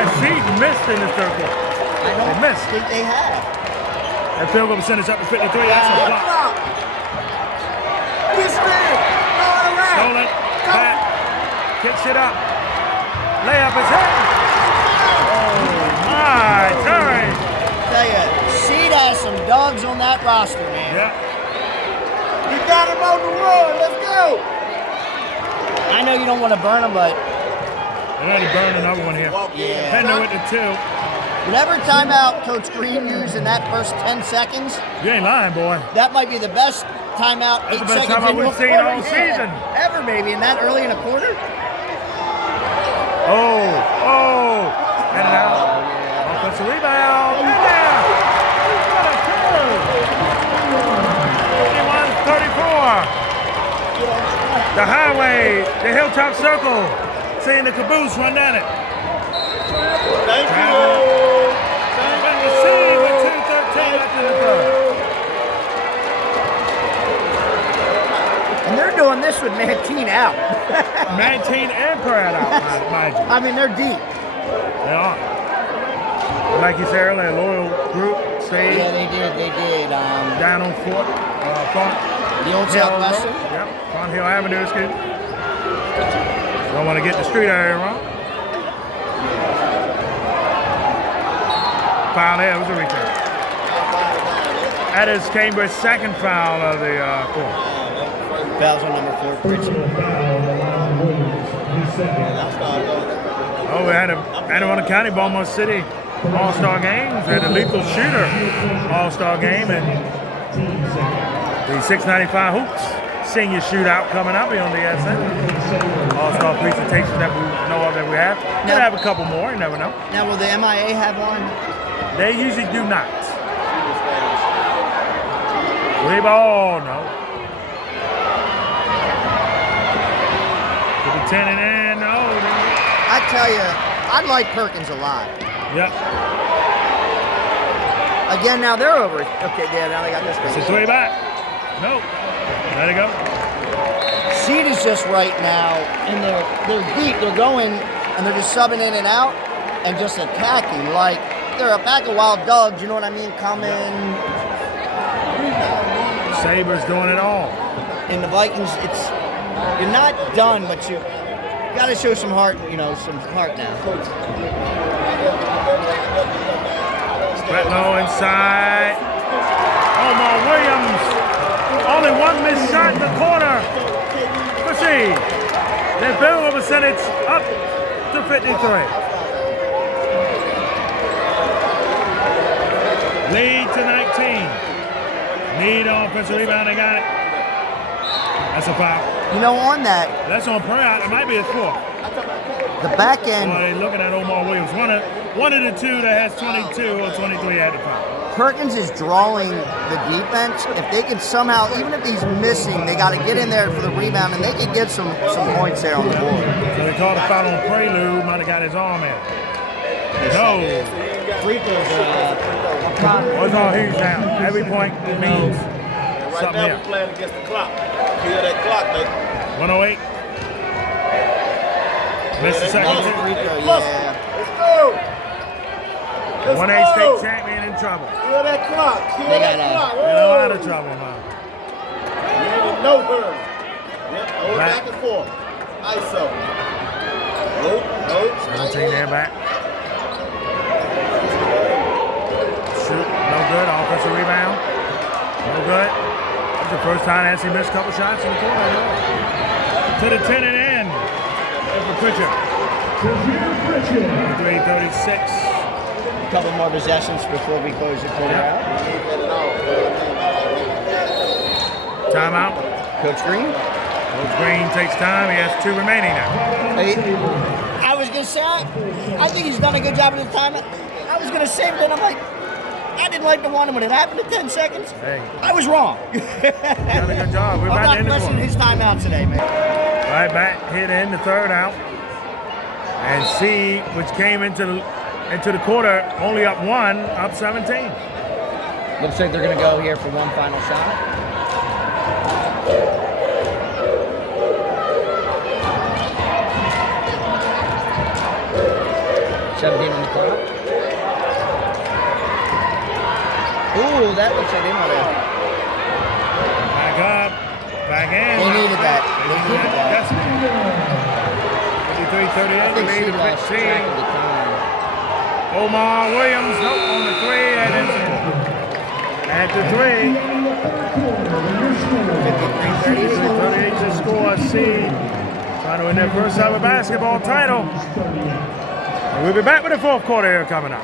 And Seed missed in the circle. I don't They missed. think they have. And field goal percentage up to 53. That's a block. This man, Stolen. Pat. Kicks it up. Layup is in. Oh my. Terry. Tell you, Seed has some dogs on that roster, man. Yeah. You got him on the run. Let's go. I know you don't want to burn him, but They had to burn another one here. yeah. Pender with the 2. Whatever timeout Coach Green used in that first 10 seconds, You ain't lying, boy. that might be the best timeout, 8 That's the best seconds timeout in we've a seen quarter. all season. Ever, maybe, and that early in a quarter? Oh. And it out. Offensive rebound. In there. What a curve. 51-34. The highway, the Hilltop Circle. Seeing the caboose run down it. Thank you. And the Seed with 2:13 left in the third. And they're doing this with Mantine out. 19 and Pratt out, mind you. I mean, they're deep. They are. Like you said earlier, loyal group, stayed Yeah, they did. down on Font The old Hill Southwestern. Road. Yep, Font Hill Avenue is good. Don't want to get the street area wrong. Foul there, it was a return. That is Cambridge's second foul of the quarter. Fouls on number 4, Pritchard. Oh, we had a Anne Arundel County Baltimore City All-Star Games. We had a lethal shooter All-Star game and the 695 Hoops senior shootout coming up here on the SN. All-Star presentation that we know of that we have. We'll have a couple more, you never know. Now, will the MIA have one? They usually do not. Rebound, no. To the 10 and in, no. I tell you, I like Perkins a lot. Yep. Again, now they're over. Okay, yeah, now they got this It's thing. his way back. Nope. Let it go. Seed is just right now, and they're deep. They're going, and they're just subbing in and out, and just attacking like they're a pack of wild dogs. You know what I mean? Coming. Sabers doing it all. And the Vikings, you're not done, but you got to show some heart. You know, some heart now. Bretlow inside. Omar Williams. Only one missed shot in the corner. Let's see. Their field goal percentage up to 53. Lead to 19. Need offensive rebound. They got it. That's a foul. You know, on that, That's on Pratt. It might be a fourth. the back end, Well, they're looking at Omar Williams. One of the two that has 22 or 23 had the foul. Perkins is drawing the defense. If they can somehow, even if he's missing, they got to get in there for the rebound, and they can get some points there on the board. So they called a foul on Prelude. Might have got his arm in. No. Free throws. What's all huge now? Every point means Right something now here. we're playing against the clock. Kill that clock, baby. 108. Missed the second Free two. throw, Let's yeah. go. Let's 1A go. state champion in trouble. Kill that clock. Kill They that got clock. In a lot of trouble now. You ain't in no hurry. Yep, hold Back. back and forth. ISO. Nope, nope. 17 there back. Shoot, no good. Offensive rebound. No good. That's the first time Nancy missed a couple shots in the corner. To the 10 and in. For Pritchard. 3:36. A couple more possessions before we close the quarter out. Timeout. Coach Green. Coach Green takes time. He has 2 remaining now. I was going to say, I think he's done a good job at the time. I was going to say, but then I'm like, I didn't like the one when it happened in 10 seconds. Hey, I was wrong. done a good job. We're I'm about to not end the questioning quarter. his timeout today, man. Right back, hit in the third out. And C, which came into the quarter, only up 1, up 17. Looks like they're going to go here for one final shot. $17 on the clock. Ooh, that looks like they might have. Back up, back in. They needed that. They needed that. Desperately. 53-38, I think lead she to lost track of the 15. time. Omar Williams, nope, on the 3, and then at the 3. 53-38 to score. C trying to win their first ever basketball title. And we'll be back with the fourth quarter here coming up.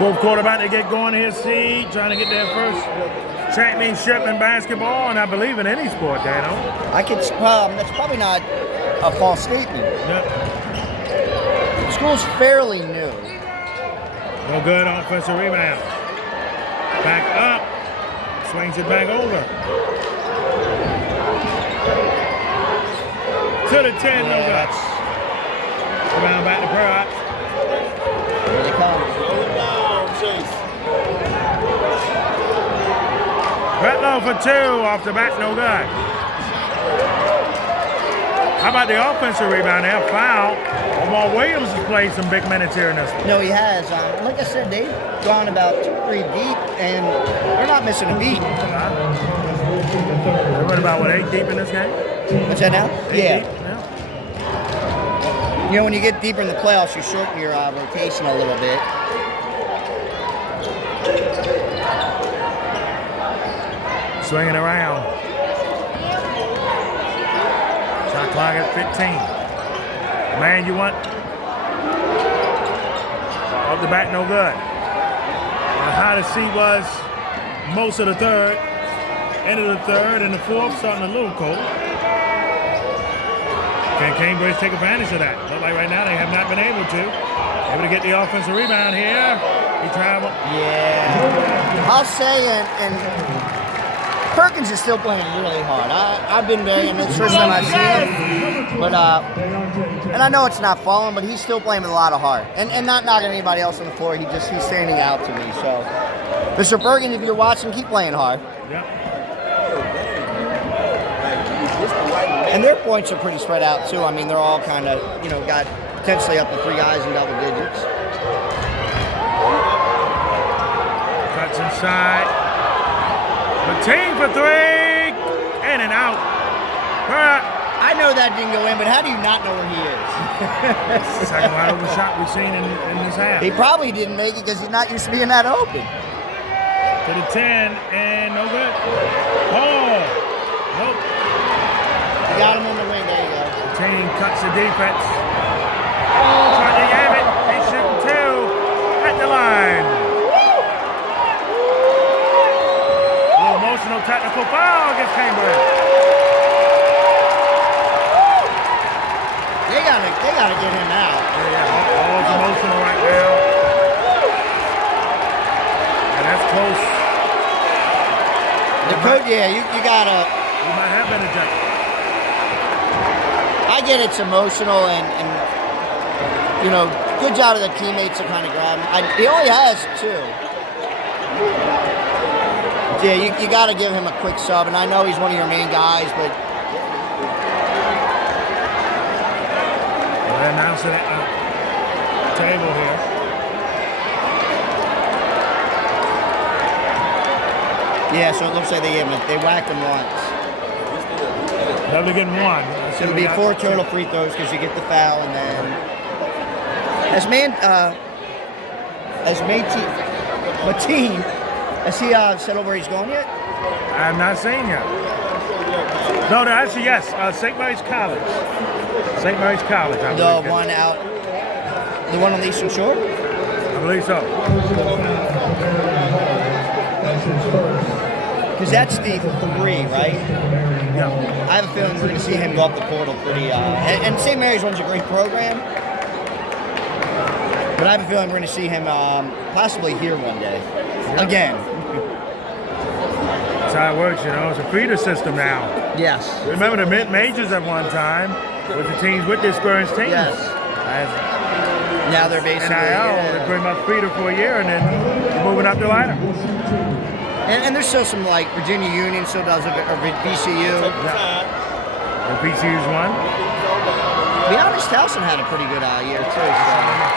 Fourth quarter about to get going here, Seed, trying to get their first championship in basketball, and I believe in any sport, Dano. That's probably not a false statement. Yep. The school's fairly new. No good offensive rebound. Back up. Swings it back over. To the 10, no good. Rebound back to Perrott. Here they come. Retlow for 2 off the back, no good. How about the offensive rebound there? Foul. Omar Williams has played some big minutes here in this one. No, he has. Like I said, they've gone about 2-3 deep, and they're not missing a beat. They went about, what, 8 deep in this game? What's that now? Eight Yeah. deep? You know, when you get deeper in the playoffs, you shorten your rotation a little bit. Swinging around. Shot clock at 15. The man you want. Off the back, no good. How the seat was most of the third. End of the third and the fourth starting a little cold. Can Cambridge take advantage of that? Look like right now they have not been able to. Able to get the offensive rebound here. He traveled. Yeah. I'll say, and Perkins is still playing really hard. I've been there, and it's the first time I've seen him. But, and I know it's not falling, but he's still playing with a lot of heart. And not knocking anybody else on the floor. He's standing out to me. So, Mr. Perkins, if you're watching, keep playing hard. Yep. And their points are pretty spread out, too. I mean, they're all kind of, got potentially up to 3 guys in double digits. Cuts inside. Team for 3. In and out. I know that didn't go in, but how do you not know where he is? Second wide open shot we've seen in this half. He probably didn't make it because he's not used to being that open. To the 10, and no good. Oh! Nope. You got him on the wing. There you go. The team cuts the defense. Trying to have it. They shoot 2 at the line. Emotional technical foul against Cambridge. They gotta get him out. Yeah, all emotional right now. And that's close. The coach, yeah, you gotta. You might have been ejected. I get it's emotional and good job of the teammates to kind of grab him. He only has 2. Yeah, you got to give him a quick sub, and I know he's one of your main guys, but... They're announcing it at the table here. Yeah, so it looks like they whacked him once. They'll be getting 1. So it'll be 4 total free throws because you get the foul, and then... Mateen, has he settled where he's going yet? I have not seen yet. No, actually, yes. St. Mary's College. St. Mary's College, I believe. The one on the Eastern Shore? I believe so. Because that's the 3, right? Yeah. I have a feeling we're going to see him go up the portal pretty... and St. Mary's runs a great program. But I have a feeling we're going to see him possibly here one day. Yeah. Again. That's how it works, It's a feeder system now. Yes. Remember the mid-majors at one time with the teams with the experienced teams. Yes. Now they're basically... NIL, they bring them up feeder for a year and then moving up the ladder. And there's still some, like, Virginia Union still does it, or VCU. Yeah. The VCU's one. To be honest, Towson had a pretty good year, too. So.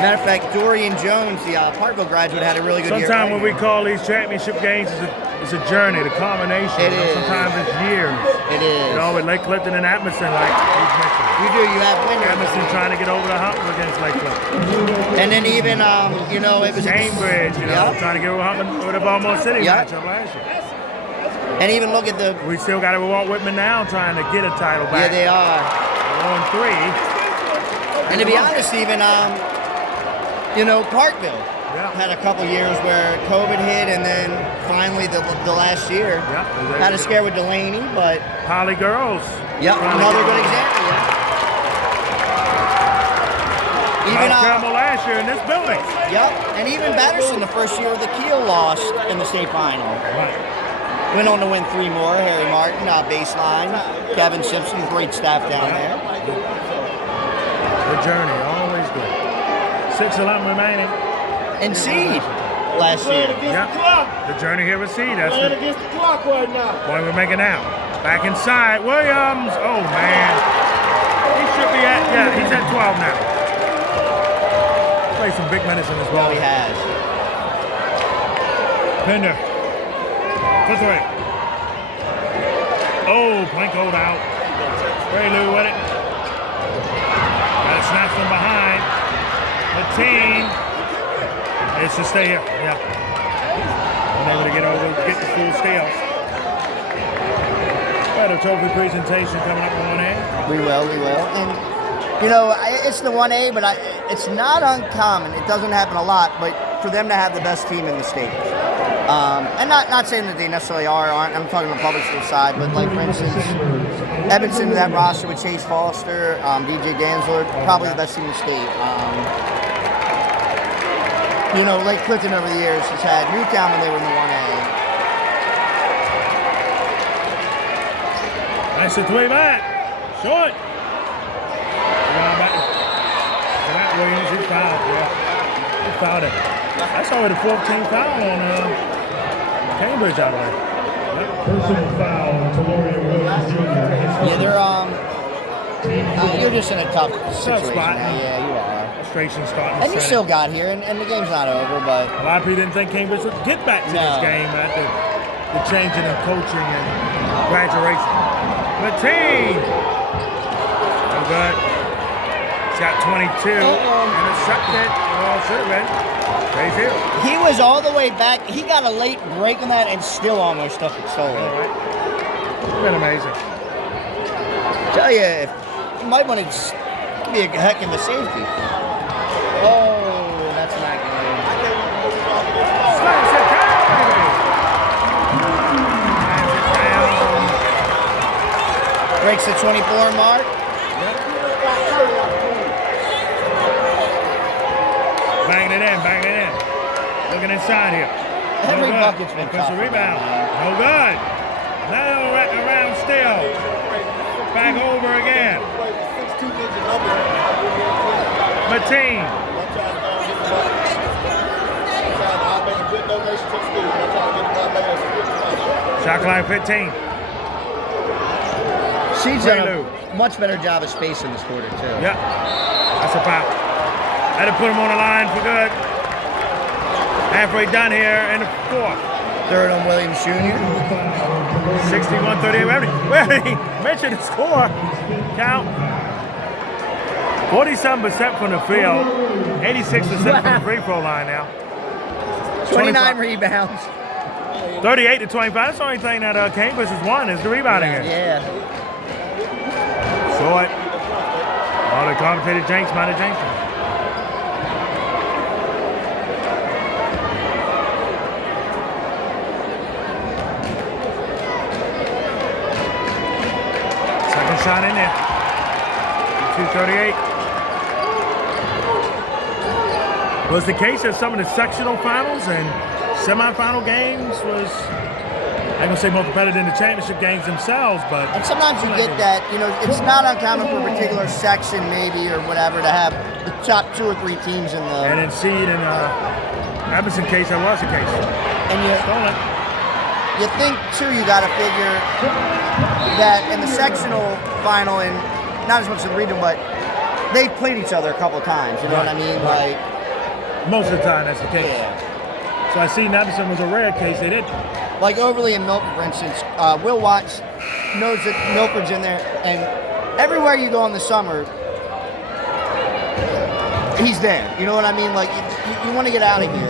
Matter of fact, Dorian Jones, the Parkville graduate, had a really good year. Sometimes when we call these championship games, it's a journey, the culmination. It is. Sometimes it's years. It is. With Lake Clifton and Atmison, like he's mentioned. You have winners. Atmison trying to get over the hump against Lake Clifton. And then even, it was... Cambridge, trying to get over the hump with the Baltimore City matchup last year. And even look at the... We still got it with Walt Whitman now trying to get a title back. Yeah, they are. They're on 3. And to be honest, even Parkville Yeah. had a couple years where COVID hit, and then finally the last year had a scare with Delaney, but Poly girls. yep, another good example. Yeah. Even Campbell last year in this building. yep, and even Batterson the first year of the Keel lost in the state final. Right. Went on to win 3 more. Harry Martin, baseline. Kevin Simpson, great staff down there. The journey, always good. 6-11 remaining. And Seed last year. Yeah. The journey here with Seed. That's the Against the clock right now. point we're making now. Back inside. Williams. Oh, man. He should be at, he's at 12 now. Played some big minutes in this ball. Oh, he has. Pender. Puts away. Oh, Planko'd out. Prelude with it. Got it snapped from behind. The team. It's to stay here. Yeah. Unable to get over, get the full steal. Got a trophy presentation coming up on 1A. We will. And, it's the 1A, but it's not uncommon. It doesn't happen a lot, but for them to have the best team in the state. And not saying that they necessarily aren't. I'm talking on the public school side, but like, for instance, Evanston, that roster with Chase Foster, DJ Gansler, probably the best team in the state. Lake Clifton over the years has had Newtown when they were in the 1A. Nice to 3 back. Short. Williams, he fouled. Yeah. He fouled it. That's already the 14th foul on Cambridge out there. Personal foul to Loria Williams Jr. Yeah, they're you're just in a tough situation. spot. Yeah, you are. Frustration starting. And you still got here, and the game's not over, but A lot of people didn't think Cambridge would get back to this game after the changing of coaching and graduation. Mateen. No good. He's got 22 and accepted. Well, should have been. Raise here. he was all the way back. He got a late break on that and still almost stuck it solo. It's been amazing. Tell you, you might want to be a heck of a safety. Oh, that's not good. Slams it down, baby. Slams it down. Breaks the 24 mark. Banging it in. Looking inside here. Every good. bucket's been Offensive tough. rebound. No good. Now around still. Back over again. Mateen. Shot clock 15. She's done Prelude. a much better job of spacing this quarter, too. Yep. That's a foul. Had to put him on the line for good. Halfway done here in the 4th. Third on Williams Jr. 61-38. We haven't mentioned the score. Count. 47% from the field. 86% from the free throw line now. 29 rebounds. 38-25. That's the only thing that Cambridge has won is the rebounding here. Yeah. Short. Oh, the commentator Jenks might have jinked him. Second shot in there. 2:38. Was the case that some of the sectional finals and semifinal games was, I ain't gonna say more competitive than the championship games themselves, but And sometimes you get that, it's not uncommon for a particular section maybe or whatever to have the top 2 or 3 teams in the... and in seed and Emerson case, that was the case. And Stolen. you think, too, you got to figure that in the sectional final, and not as much as the regional, but they've played each other a couple of times, you know what I mean? Like, Most of the time, that's the case. yeah. So I see Emerson was a rare case. They didn't. Like Overly and Milford, for instance, Will Watts knows that Milford's in there, and everywhere you go in the summer, he's there. You know what I mean? Like, you want to get out of here.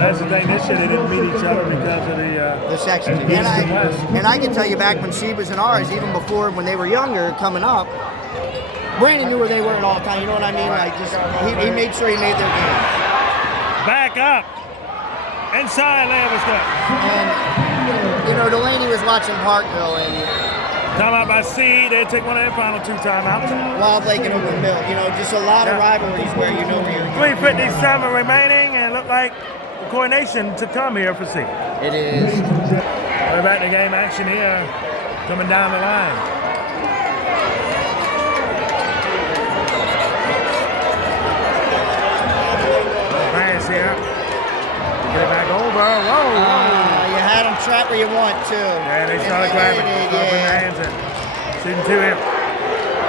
That's the thing. This year they didn't meet each other because of The sections. East and West. And I can tell you back when she was in ours, even before when they were younger, coming up, Brandon knew where they were at all time. You know what I mean? Like, just he made sure he made their games. Back up. Inside layup was good. And, you know, Delaney was watching Parkville and Timeout by C. They take one of their final 2 timeouts. Wild Lake and Oakland Mill. You know, just a lot of rivalries where you know where you're 3:57 remaining, and look like the coordination to come here for C. It is. We're back to game action here, coming down the line. Pass here. Get it back over. Whoa. You had them trapped where you want to. Yeah, they started grabbing. Started putting their hands in. Shooting 2 here.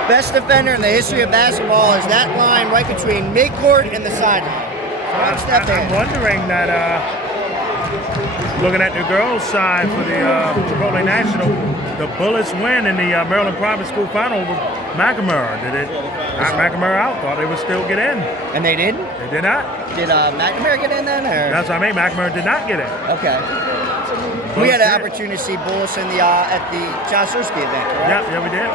Best defender in the history of basketball is that line right between midcourt and the sideline. One step I'm in. wondering that, looking at the girls' side for the Chipotle National, the Bullets win in the Maryland Private School Final over McNamara. Did it knock McNamara out? Thought they would still get in. And they didn't? They did not. Did McNamara get in then? Or? That's what I mean. McNamara did not get in. Okay. We had an opportunity to see Bullis in the at the Josh Sersky event, right? Yeah, we did.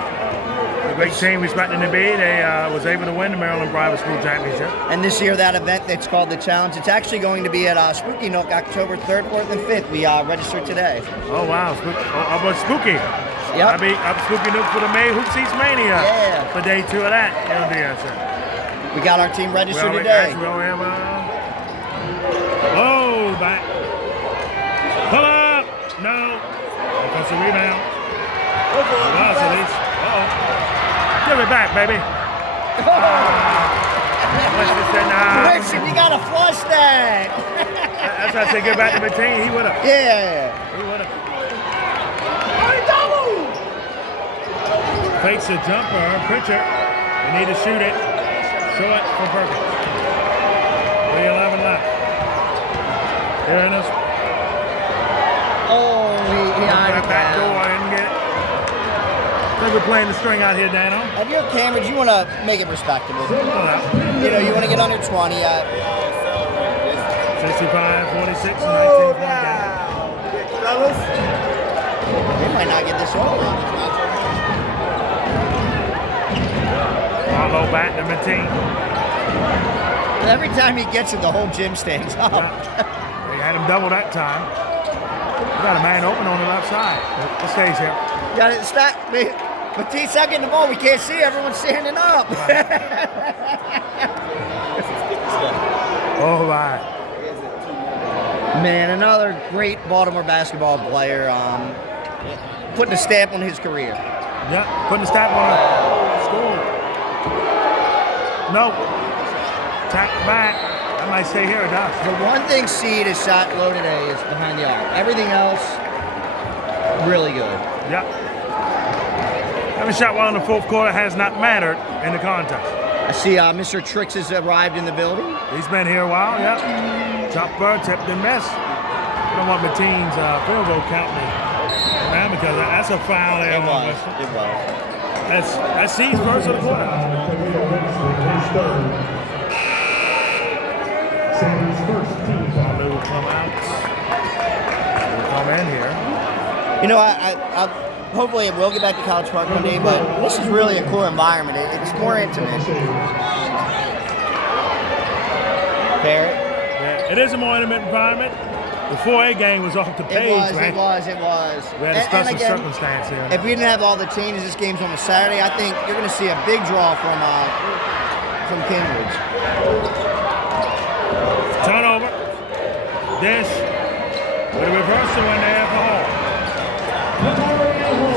A great team we expected to be. They was able to win the Maryland Private School Championship. And this year, that event that's called the Challenge, it's actually going to be at Spooky Nook October 3rd, 4th, and 5th. We registered today. Oh, wow. How about Spooky? Yep. I'll be up Spooky Nook for the May Hoopsies Mania. Yeah. For day 2 of that. We got our team registered today. We have, oh, back. Pull up. No. Offensive rebound. Uh-oh. Give it back, baby. Listen, you gotta flush that. That's why I said give back to McTean. He would have. Yeah. He would have. Fakes a jumper. Pritchard. You need to shoot it. Short for Perkins. 3:11 left. Here it is. Oh, he back door. I didn't get it. I think we're playing the string out here, Dano. Have your cameras, you want to make it respectable. You know, you want to get under 20. 65, 46, 19 point game. They might not get this over. Marlowe back to McTean. Every time he gets it, the whole gym stands up. Yeah. They had him double that time. We got a man open on the left side. It stays here. Got it. Stop. But T's not getting the ball. We can't see. Everyone's standing up. Oh, my. Man, another great Baltimore basketball player. Putting a stamp on his career. Yeah, putting a stamp on it. Score. No. Tap back. I might stay here or not. The one thing Seed is shot low today is behind the arc. Everything else, really good. Yeah. Having shot well in the fourth quarter has not mattered in the contest. I see Mr. Tricks has arrived in the building. He's been here a while, yeah. Jumper, tipped and missed. I don't want McTean's field goal counting man, because that's a foul there. It was. That's C's first of the quarter. Sabers first team foul. Will come out. Will come in here. You know, I hopefully it will get back to College Park one day, but this is really a cool environment. It's more intimate. Barrett? Yeah, it is a more intimate environment. The 4A game was off the page, man. It was. We had a special circumstance here. If we didn't have all the changes, this game's on a Saturday, I think you're going to see a big draw from Cambridge. Turnover. Dish. With a reversal in there for Hall.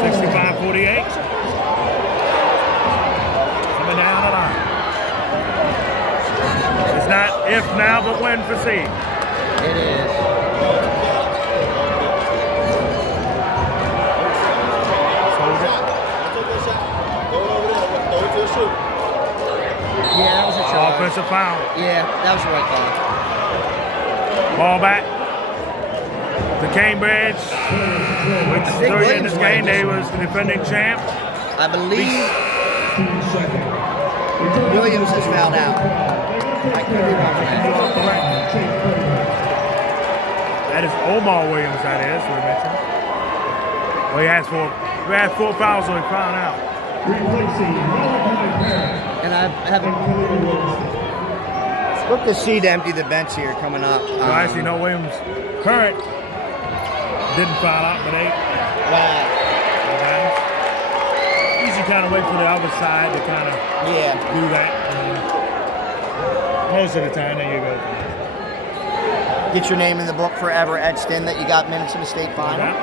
65-48. Coming down the line. It's not if now, but when for C. It is. Yeah, that was a charge. Offensive foul. Yeah, that was the right call. Ball back to Cambridge. With 3 in this game, they was the defending champ. I believe Williams has fouled out. I could be wrong on that. That is Omar Williams, that is, we mentioned. Well, he had 4 fouls, so he fouled out. Replacing And I haven't looked to see to empty the bench here coming up. Well, actually, no, Williams Current didn't foul out, but they. Wow. Easy kind of wait for the other side to kind of do that. Most of the time, there you go. Get your name in the book forever etched in that you got minutes in the state final.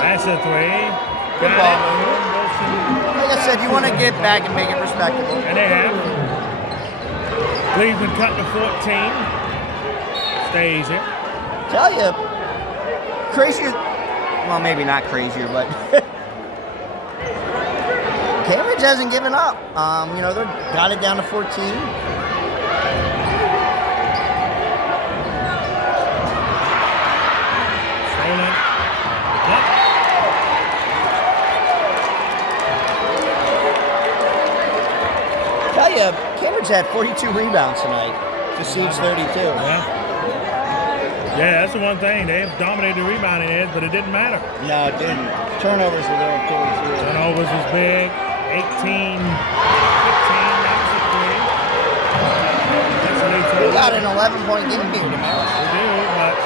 That's a three. Good ball. Like I said, you want to get back and make it respectable. And they have. Cleveland cut to 14. Stays it. Tell you, crazier. Well, maybe not crazier, but Cambridge hasn't given up. You know, they got it down to 14. Stolen. Yep. Tell you, Cambridge had 42 rebounds tonight. Just seeds 32. Yeah, that's the one thing. They've dominated the rebounding edge, but it didn't matter. No, it didn't. Turnovers were their Achilles heel. Turnovers was big. 18, 15, that was a three. That's an 18. We got an 11-point game here tomorrow. We do, but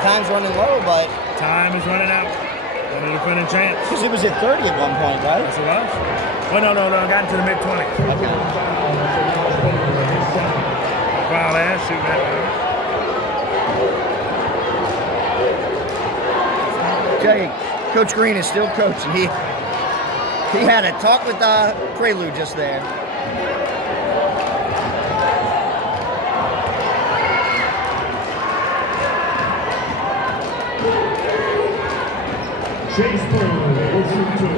time's running low, but time is running out. Got a defending chance. Because it was at 30 at one point, right? Yes, it was. Oh, no, I got into the mid-20s. Okay. Foul there, shooting that one. Tell you, Coach Green is still coaching. He had a talk with Prelude just there. Chase Burr will shoot two.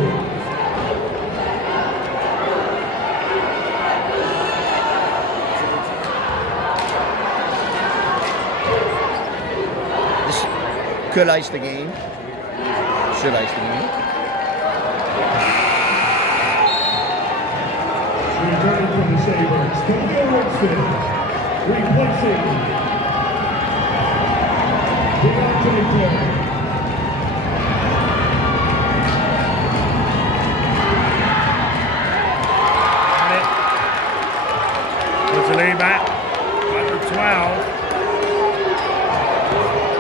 This could ice the game. Should ice the game. Returning from the Sabers, Camille Winston. Replacing Devontae Clark. Puts the lead back. Under 12.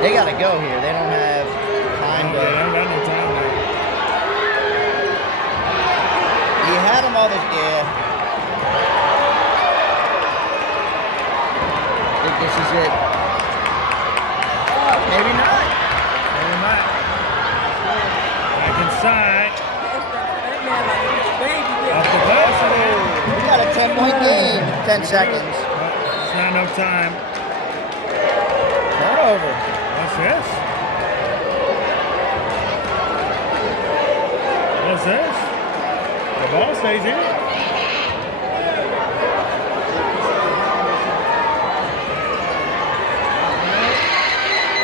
They got to go here. They don't have time to. They don't got no time now. You had them all this. Yeah. I think this is it. Maybe not. Maybe not. Back inside. Up the pass it is. We got a 10-point game. 10 seconds. It's not enough time. Turnover. What's this? What's this? The ball stays in.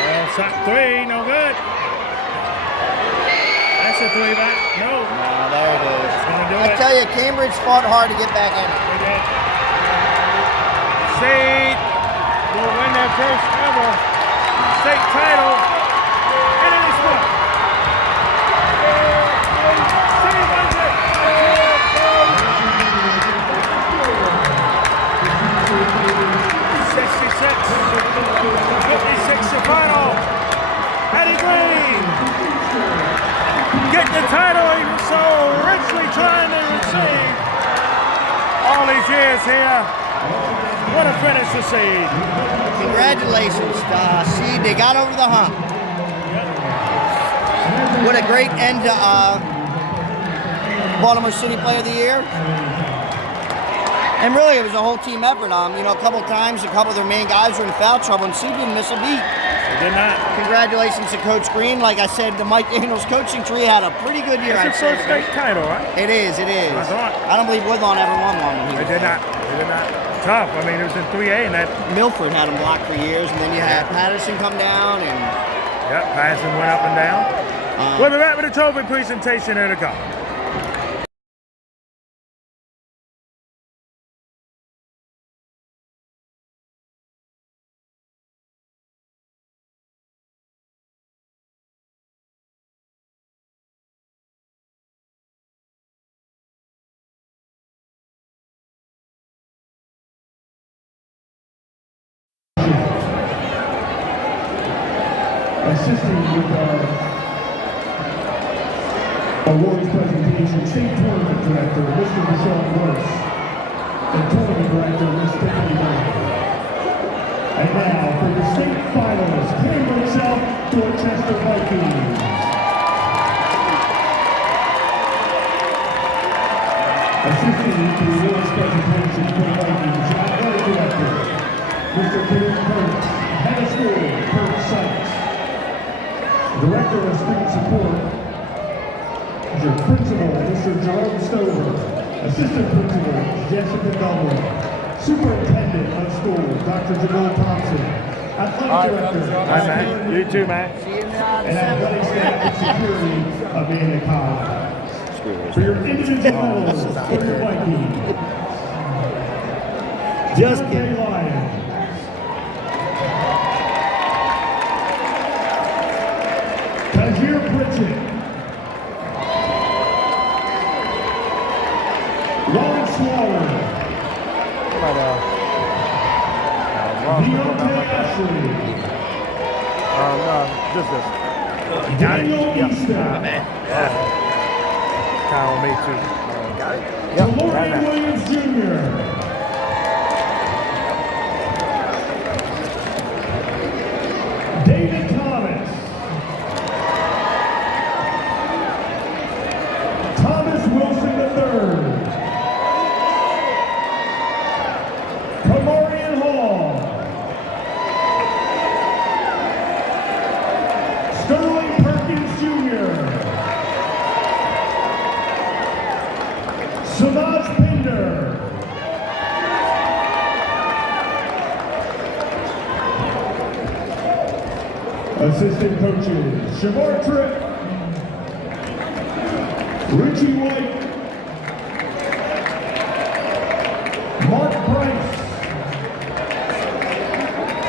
Well, shot three, no good. That's a three back. No. No, there it is. It's gonna do I it. tell you, Cambridge fought hard to get back in it. They did. State will win their first ever state title. And it is what? State wins it. 66. 56 the final. Eddie Green. Get the title he was so richly trying to receive all these years here. What a finish to see. Congratulations, seed. They got over the hump. What a great end to Baltimore City Player of the Year. And really, it was a whole team effort. You know, a couple times, a couple of their main guys were in foul trouble, and Seed didn't miss a beat. They did not. Congratulations to Coach Green. Like I said, the Mike Daniels coaching tree had a pretty good year. It's your first state title, right? It is, it is. I thought. I don't believe Woodlawn ever won one when he was They did there. not. They did not. Tough. I mean, it was in 3A and that. Milford had him blocked for years, and then you had Patterson come down, and Yep, Patterson went up and down. We'll be back with a trophy presentation here to come. Assisting with our awards presentation, State Tournament Director, Mr. Deshaun Morse, and Tournament Director, Ms. Tiffany Brown. And now for the state finalists, Cambridge South Dorchester Vikings. Assisting with the awards presentation for the Vikings, Athletic Director, Mr. Kenneth Kurtz, Head of School, Kurt Sykes. Director of Student Support, your Principal, Mr. Jerome Stover. Assistant Principal, Jessica Dublin. Superintendent of Schools, Dr. Jamal Thompson. Athletic Director, Hi, man. You too, man. and Athletic Staff and Security, Amanda Collins. For your individual medals for the Vikings, Just DMV kidding. Lions. Tajir Pritchett. Lawrence Waller. Deontay Ashley. No, just this. Daniel Easton. Count on me too. Delorian Williams Jr. David Thomas. Thomas Wilson III. Kamarian Hall. Sterling Perkins Jr. Samaj Pinder. Assistant coaches, Shamar Tripp, Richie White, Mark Price,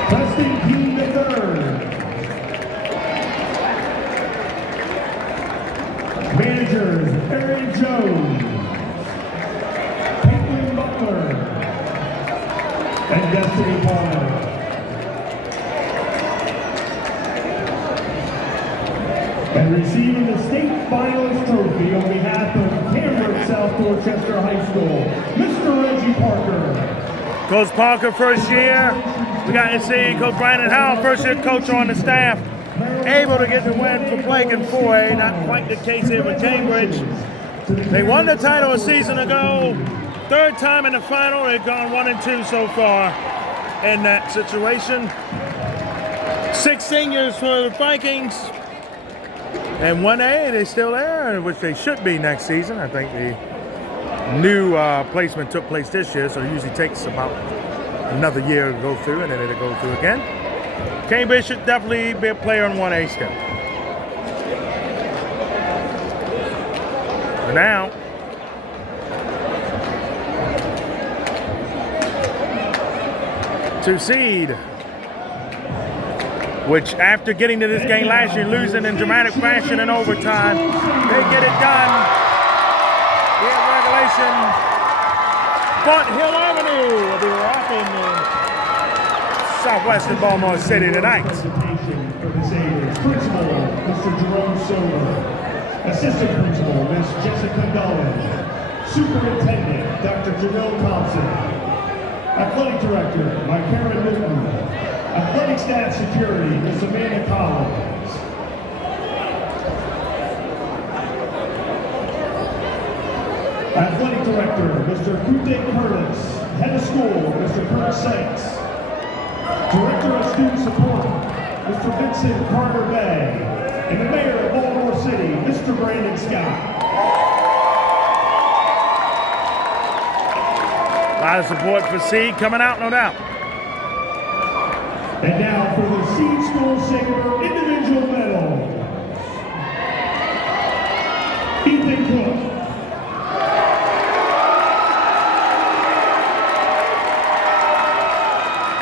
Dustin Keene III, managers, Aaron Jones, Caitlin Butler, and Destiny Palmer. And receiving the state finalist trophy on behalf of Cambridge South Dorchester High School, Mr. Reggie Parker. Coach Parker, first year. We got to see Coach Brandon Howell, first year coach on the staff, able to get the win for Blake in 4A. Not quite the case here with Cambridge. They won the title a season ago. Third time in the final. They've gone 1-2 so far in that situation. 6 seniors for the Vikings. And 1A, they're still there, which they should be next season. I think the new placement took place this year, so it usually takes about another year to go through, and then it'll go through again. Cambridge should definitely be a player on 1A still. But now, to seed, which after getting to this game last year, losing in dramatic fashion in overtime, they get it done. In regulation, Fort Hill Avenue will be rocking in southwestern Baltimore City tonight. Presentation for the Sabers. Principal, Mr. Jerome Sober. Assistant Principal, Ms. Jessica Dullin. Superintendent, Dr. Jamil Thompson. Athletic Director, Mike Karen Newton. Athletic Staff Security, Ms. Amanda Collins. Athletic Director, Mr. Kute Curtis. Head of School, Mr. Kurt Sykes. Director of Student Support, Mr. Vincent Carter Bay. And the Mayor of Baltimore City, Mr. Brandon Scott. A lot of support for Seed coming out, no doubt. And now for the Seed School Saber individual medal. Ethan Cook.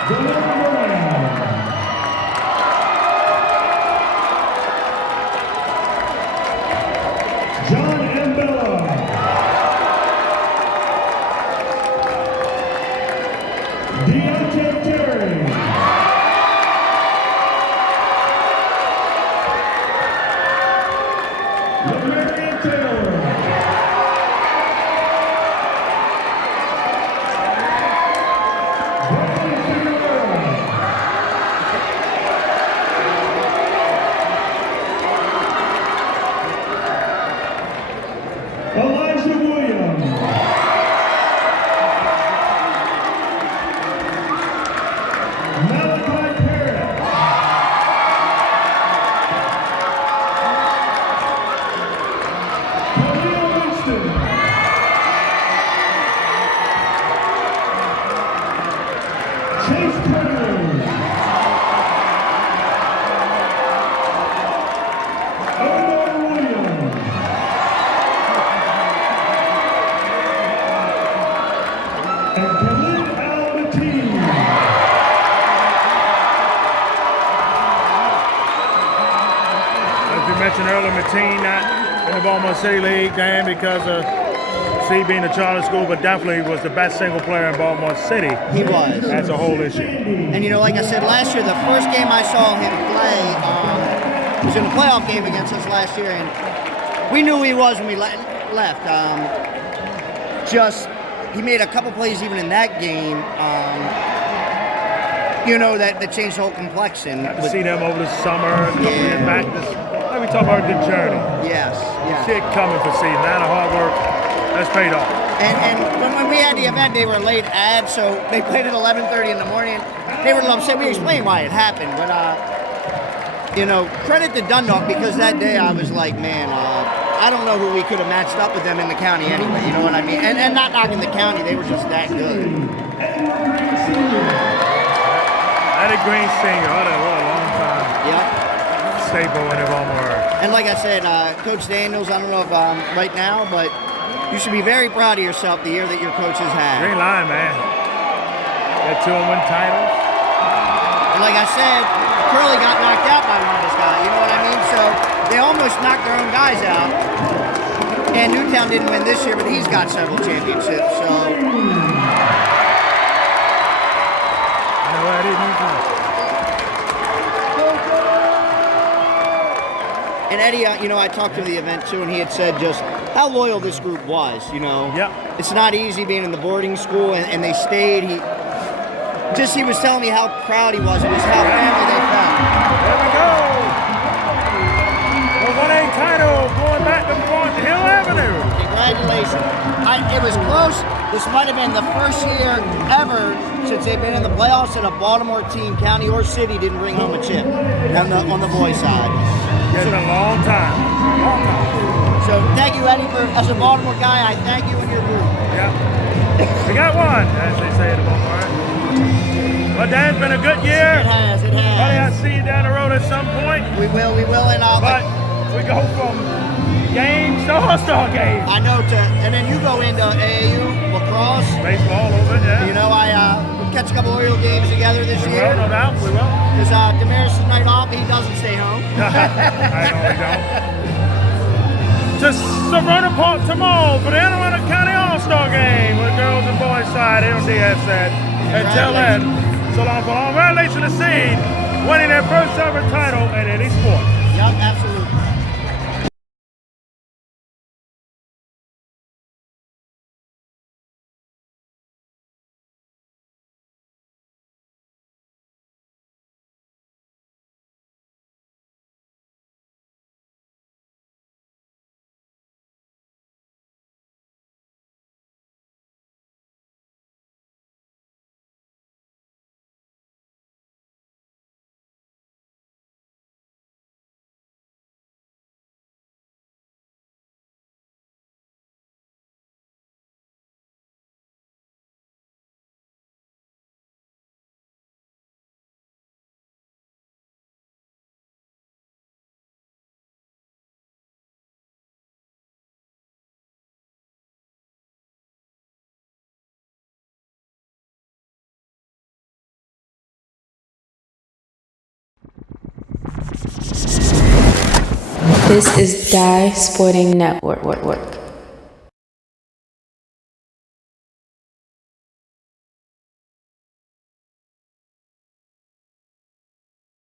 Dylan Brown. John Mbella. Deontay Terry. Mentioned earlier, Mateen not in the Baltimore City League game because of C being a charter school, but definitely was the best single player in Baltimore City. He was. That's a whole issue. And like I said last year, the first game I saw him play was in a playoff game against us last year, and we knew who he was when we left. He made a couple plays even in that game. That changed the whole complexion. Got to see them over the summer, a couple years back. Let me talk about the journey. Yes. See it coming for season. Now the hard work has paid off. And when we had the event, they were late ad, so they played at 11:30 in the morning. They were upset. We explained why it happened, but credit to Dundalk, because that day I was like, man, I don't know who we could have matched up with them in the county anyway. You know what I mean? And not knocking the county, they were just that good. Eddie Green Sr. What a long time. Yep. Staple in the Baltimore. And like I said, Coach Daniels, I don't know if right now, but you should be very proud of yourself the year that your coach has had. Green line, man. Got 2-1 titles. And like I said, Curley got knocked out by one of his guys. You know what I mean? So they almost knocked their own guys out. And Newtown didn't win this year, but he's got several championships. So. And Eddie, I talked to the event too, and he had said just how loyal this group was. Yep. It's not easy being in the boarding school, and they stayed. He was telling me how proud he was. It was how family they felt. There we go. The 1A title going back to Fort Hill Avenue. Congratulations. It was close. This might have been the first year ever since they've been in the playoffs that a Baltimore team, county or city, didn't bring home a chip on the boys' side. It's been a long time. So thank you, Eddie, as a Baltimore guy. I thank you and your group. Yeah. We got one, as they say in Baltimore. But Dan's been a good year. It has. Buddy, I'll see you down the road at some point. We will. But we go from games to All-Star games. I know, and then you go into AAU, lacrosse. Baseball, a little bit, yeah. We'll catch a couple Oriole games together this year. No doubt, we will. Because Damaris' night off, he doesn't stay home. I know we don't. Just Savannah Park tomorrow for the Anne Arundel County All-Star Game with the girls and boys side, LDS said. Until then, so long for all. Congratulations to Seed winning their first ever title in any sport. Yep, absolutely. This is Die Sporting Network.